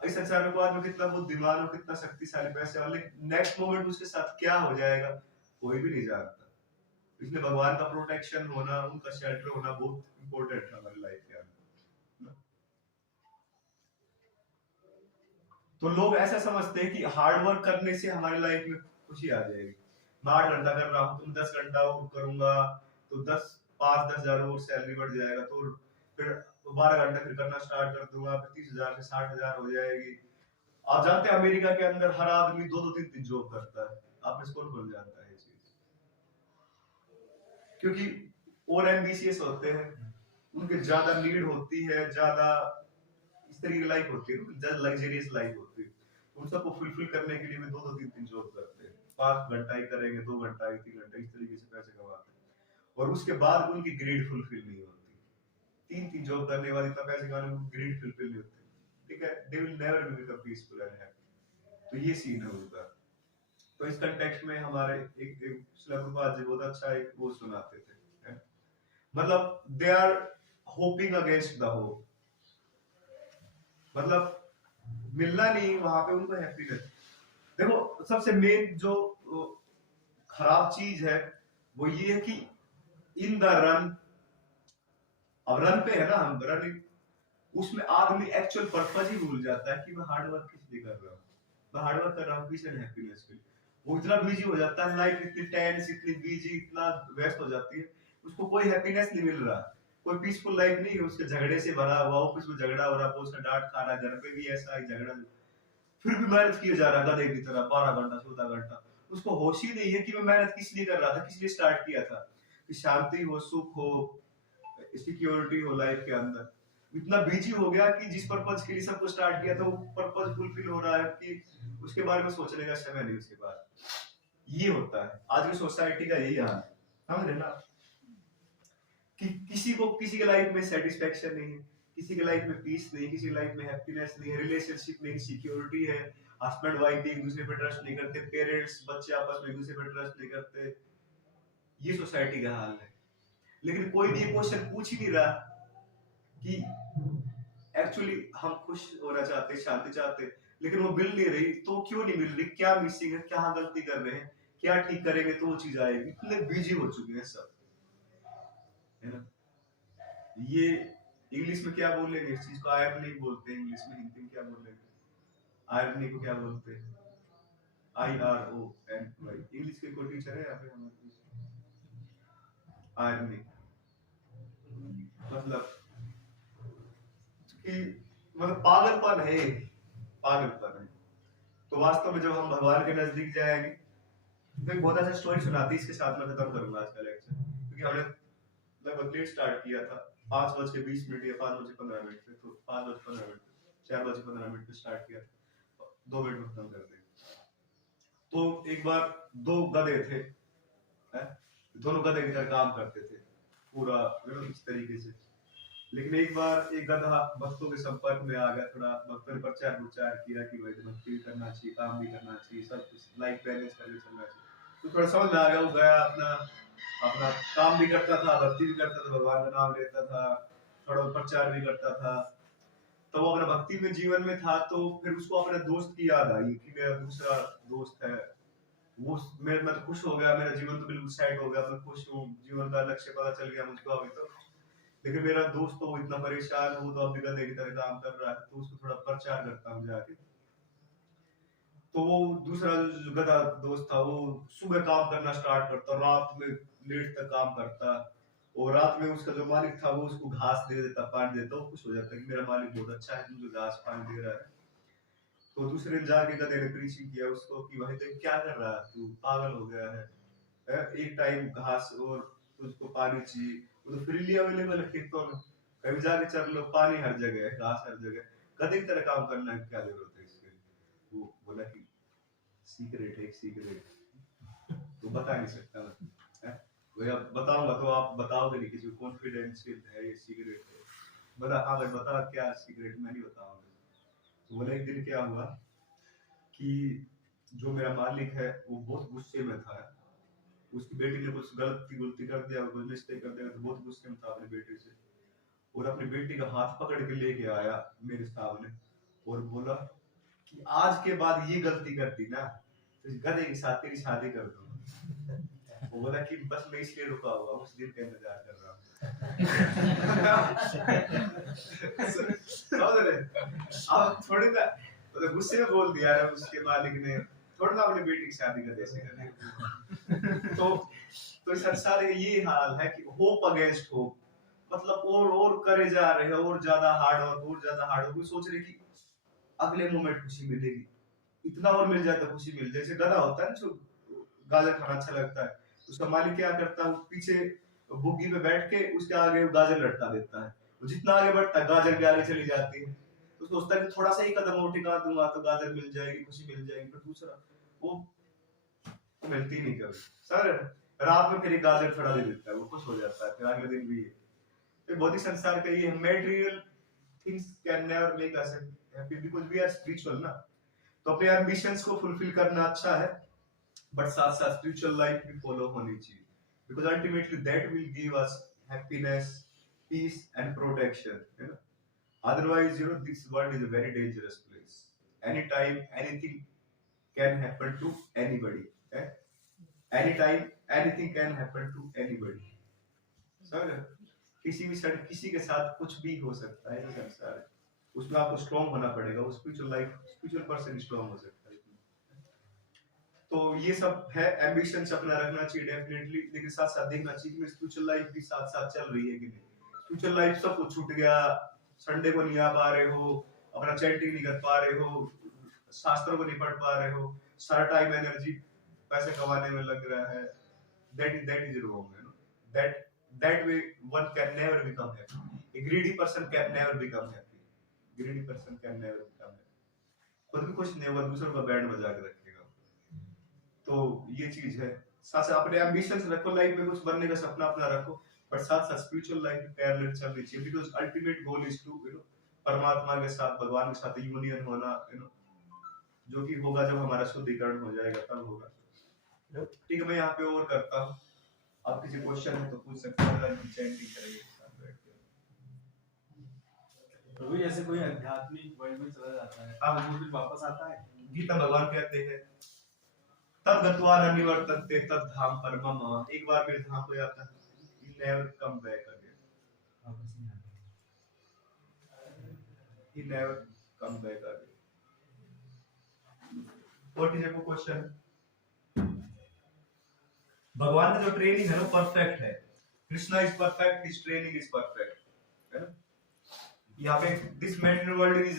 इस संसार में कोई आदमी कितना बुद्धिमान हो, कितना शक्तिशाली, पैसे वाले, नेक्स्ट मोमेंट उसके साथ क्या हो जाएगा कोई भी नहीं जानता। इसलिए भगवान का प्रोटेक्शन होना, उनका शेल्टर होना बहुत इंपॉर्टेंट है हमारी लाइफ के अंदर। तो लोग ऐसा समझते हैं कि हार्ड वर्क करने से हमारी लाइफ में खुशी आ जाएगी। मैं 8 घंटा कर रहा हूँ, तुम 10 घंटा और करूंगा तो 5-10 हज़ार और सैलरी बढ़ जाएगा, तो फिर 12 घंटा फिर करना स्टार्ट कर दूंगा, फिर 30,000 से 60,000 हो जाएगी। आप जानते हैं अमेरिका के अंदर हर आदमी 2-2 3-3 जॉब करता है। आप में से कौन जानता है ये चीज? क्योंकि और एम्बिशियस होते हैं, उनके ज्यादा नीड होती है, ज्यादा इस तरह की लाइफ होती है, ज्यादा लग्जरियस लाइफ होती है। उन सबको फुलफिल करने के लिए वे 2-2 3-3 जॉब करते हैं। 5 घंटा ही करेंगे, 2 घंटा, 3 घंटा, इस तरीके से पैसे कमाते हैं। और उसके बाद उनकी ग्रीड फुलफिल नहीं होती। 3-3 जॉब करने के बाद इतना पैसे कमाने में ग्रीड फुलफिल नहीं होती, ठीक है? They will never become peaceful and happy. तो ये सीन है उनका। तो इस कंटेक्स्ट में हमारे एक श्रील प्रभुपाद जी बहुत अच्छा एक वो सुनाते थे, है? मतलब they are hoping against the hope, मतलब मिलना नहीं वहां पे उनको हैप्पीनेस। देखो सबसे मेन जो खराब चीज है वो ये है कि इन द रन, अब रन पे है ना हम, रनिंग, उसमें आदमी एक्चुअल पर्पस ही भूल जाता है कि मैं हार्ड वर्क किस लिए कर रहा हूँ। मैं हार्ड वर्क कर रहा हूँ पीस एंड हैप्पीनेस के लिए। वो इतना बिजी हो जाता है, लाइफ इतनी टेंस, इतनी बिजी, इतना व्यस्त हो जाती है, उसको कोई हैप्पीनेस नहीं मिल रहा, कोई पीसफुल लाइफ नहीं है, उसके झगड़े से भरा हुआ, ऑफिस में झगड़ा हो रहा, बॉस का डांट खा रहा, घर पे भी ऐसा ही झगड़ा, फिर भी मेहनत किया जा रहा गधे की तरह 12 घंटा 14 घंटा। उसको होश ही नहीं है कि मैं मेहनत किस लिए कर रहा था, किस लिए स्टार्ट किया था, कि शांति हो, सुख हो, सिक्योरिटी हो लाइफ के अंदर। इतना बिजी हो गया कि जिस पर्पज के लिए सबको स्टार्ट किया था वो पर्पज फुलफिल हो रहा है कि उसके बारे में सोचने का समय नहीं उसके बाद। ये होता है आज की सोसाइटी का, यही हाल है, समझ रहे ना? कि किसी को किसी के लाइफ में सेटिस्फेक्शन नहीं है, किसी के लाइफ में पीस नहीं, किसी लाइफ में हैप्पीनेस नहीं, रिलेशनशिप नहीं, सिक्योरिटी है, हस्बैंड वाइफ एक दूसरे पे ट्रस्ट नहीं करते, पेरेंट्स बच्चे आपस में एक दूसरे पे ट्रस्ट नहीं करते। ये सोसाइटी का हाल है। लेकिन कोई भी ये क्वेश्चन पूछ ही नहीं रहा कि एक्चुअली हम खुश होना चाहते, शांति चाहते, लेकिन वो मिल नहीं रही, तो क्यों नहीं मिल रही, क्या मिसिंग है, क्या गलती कर रहे हैं, क्या ठीक करेंगे तो वो चीज आएगी। इतने बिजी हो चुके हैं सब, है ना? ये इंग्लिश में क्या बोलेंगे इस चीज को? आयरनी बोलते हैं इंग्लिश में, हिंदी में क्या बोलेंगे? आयरनी को क्या बोलते हैं? IRONY। इंग्लिश के कोई टीचर है यहाँ पे हमारे? आयरनी मतलब कि मतलब पागलपन है, पागलपन है। तो वास्तव में जब हम भगवान के नजदीक जाएंगे तो एक बहुत अच्छा स्टोरी सुनाती है, इसके साथ मैं खत्म करूंगा आज का लेक्चर, क्योंकि हमने लगभग लेट स्टार्ट किया था 5:20 या 5:15 पे, तो 5:15, 4:15 पे स्टार्ट किया, 2 मिनट में खत्म कर देंगे। तो एक बार 2 गधे थे, दोनों गधे की तरह काम करते थे पूरा इस तरीके से। लेकिन एक बार एक गधा भक्तों के संपर्क में आ गया, थोड़ा भक्तों ने प्रचार किया कि भाई भक्ति भी करना चाहिए, काम भी करना चाहिए, सब कुछ लाइफ बैलेंस करके चलना चाहिए। तो थोड़ा समझ में आ गया, वो गया अपना अपना काम भी करता था, भक्ति भी करता था, भगवान का नाम लेता था, थोड़ा प्रचार भी करता था। तो वो अपना भक्ति में जीवन में था, तो फिर उसको अपने दोस्त की याद आई कि मेरा दूसरा दोस्त है, वो मैं तो खुश हो गया, मेरा जीवन तो बिल्कुल सेट हो गया, मैं खुश हूँ, जीवन का लक्ष्य पता चल गया मुझको अभी तो। लेकिन मेरा दोस्त तो वो इतना परेशान, वो तो अभी गधे की तरह काम कर रहा है, तो उसको थोड़ा प्रचार करता हूँ जाके। तो वो दूसरा जो गधा दोस्त था वो सुबह काम करना स्टार्ट करता, रात में लेट तक काम करता, और रात में उसका जो मालिक था वो उसको घास दे देता, पानी देता, वो खुश हो जाता कि मेरा मालिक बहुत अच्छा है, मुझे घास पानी दे रहा है। तो दूसरे दिन जाके गधे ने प्रीचिंग किया उसको कि भाई तू क्या कर रहा है, तू पागल हो गया है, एक टाइम घास और तुझको पानी चाहिए, वो तो फ्रीली अवेलेबल है खेतों में, कभी जाके चल लो, पानी हर जगह है, घास हर जगह, गधे की तरह काम करना है, क्या जरूरत है इसके। वो बोला कि सीक्रेट है, एक सीक्रेट तो बता नहीं सकता मैं, वो अब बताऊंगा तो आप बताओगे नहीं, किसी कॉन्फिडेंशियल है ये सीक्रेट है, बता, हाँ भाई बता क्या सीक्रेट, मैं नहीं बताऊंगा। तो बोला एक दिन क्या हुआ कि जो मेरा मालिक है वो बहुत गुस्से में था, उसकी बेटी ने कुछ गलती कर दिया, कुछ मिस्टेक कर दिया, तो बहुत गुस्से में था अपनी बेटी से, और अपनी बेटी का हाथ पकड़ के लेके आया मेरे सामने और बोला कि आज के बाद ये गलती करती ना तो इस गधे के साथ तेरी शादी कर दूंगा। वो बोला कि बस मैं इसलिए रुका हुआ उस दिन का इंतजार कर रहा हूँ। समझ रहे? अब थोड़ी ना मतलब गुस्से में बोल दिया है उसके मालिक ने, थोड़ा ना अपनी बेटी की शादी कर ऐसे करने। तो इस संसार का ये हाल है कि होप अगेंस्ट होप, मतलब और करे जा रहे हैं, और ज्यादा हार्ड वर्क, सोच रहे कि अगले मोमेंट खुशी मिलेगी, इतना और मिल जाए तो खुशी मिल जाए। जैसे गधा होता है ना जो गाजर खाना अच्छा लगता है, उसका मालिक क्या करता है, पीछे बुग्गी पे बैठ के उसके आगे गाजर लटका देता है, वो जितना आगे बढ़ता है गाजर भी आगे चली जाती है, तो सोचता है कि थोड़ा सा ही कदम और टिका दूंगा तो गाजर मिल जाएगी, खुशी मिल जाएगी, पर दूसरा वो मिलती नहीं कभी। सर रात में फिर एक गाजर थोड़ा दे देता है, वो खुश हो जाता है, फिर अगले दिन भी ये भौतिक संसार का ये material things can never make us happy because we are spiritual ना। तो अपने एम्बिशंस को फुलफिल करना अच्छा है, बट साथ साथ स्पिरिचुअल लाइफ भी फॉलो होनी चाहिए, because ultimately that will give us happiness, peace and protection, है ना। Otherwise, this world is a very dangerous place. Anytime, anything can happen to anybody. Eh? Anytime, anything can happen to anybody. Sir किसी भी सड़ किसी के साथ कुछ भी हो सकता है, ये संसार है, उसमें आपको स्ट्रॉन्ग होना पड़ेगा, वो spiritual life, spiritual person strong हो सकता है। तो ये सब है, एम्बिशंस अपना रखना चाहिए डेफिनेटली, लेकिन साथ साथ देखना चाहिए कि स्पिरिचुअल लाइफ भी साथ साथ चल रही है कि नहीं। स्पिरिचुअल लाइफ सब कुछ छूट गया, संडे को नहीं आ पा रहे हो, अपना चैंटिंग नहीं कर पा रहे हो, शास्त्रों को नहीं पढ़ पा रहे हो, सारा टाइम एनर्जी पैसे कमाने में लग रहा है, that is wrong, that way one can never become happy. A greedy person can never become happy. Greedy person can never become happy. खुद भी खुश नहीं होगा, दूसरों का बैंड बजा के रखेगा। तो ये चीज है, साथ साथ अपने एम्बिशंस रखो, लाइफ में कुछ बनने का सपना अपना रखो, बट साथ साथ स्पिरिचुअल लाइफ में पैरेलल चलनी चाहिए, because ultimate goal is to परमात्मा के साथ, भगवान के साथ यूनियन होना, जो कि होगा जब हमारा शुद्धिकरण हो जाएगा तब होगा। ठीक है, मैं यहाँ पे और करता हूँ, आप किसी क्वेश्चन है तो पूछ सकते हैं, चैंटिंग करेंगे साथ बैठ के। प्रभु जैसे कोई आध्यात्मिक वर्ल्ड में चला जाता है, हाँ, वो फिर वापस आता है। गीता भगवान कहते हैं तद गत्वा न निवर्तन्ते तद धाम परमम मम, एक बार मेरे धाम को जाता है, he never come back again, वापस नहीं आता। he never come back again। What is your question? भगवान का जो ट्रेनिंग है वो परफेक्ट है, Krishna is perfect, his training is perfect, है ना। यहाँ पे this material world is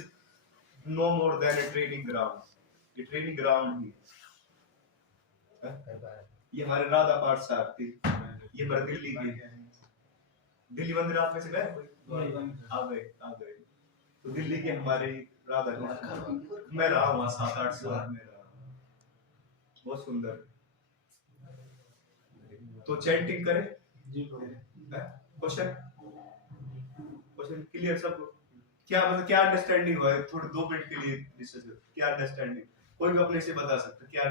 no more than a training ground, ये ट्रेनिंग ग्राउंड ही है। ये हमारे राधा पाठशाला थी, ये हमारे दिल्ली की, दिल्ली वंदे रात में से गए कोई? आ गए। तो दिल्ली के हमारे राधा कृष्ण, मैं रहा वहाँ 7-8 साल में रहा, बहुत सुंदर। तो चैंटिंग करें जी क्वेश्चन क्लियर सबको? क्या मतलब क्या अंडरस्टैंडिंग हुआ है, थोड़े 2 मिनट के लिए डिस्कस, क्या अंडरस्टैंडिंग, कोई भी अपने से बता सकता है क्या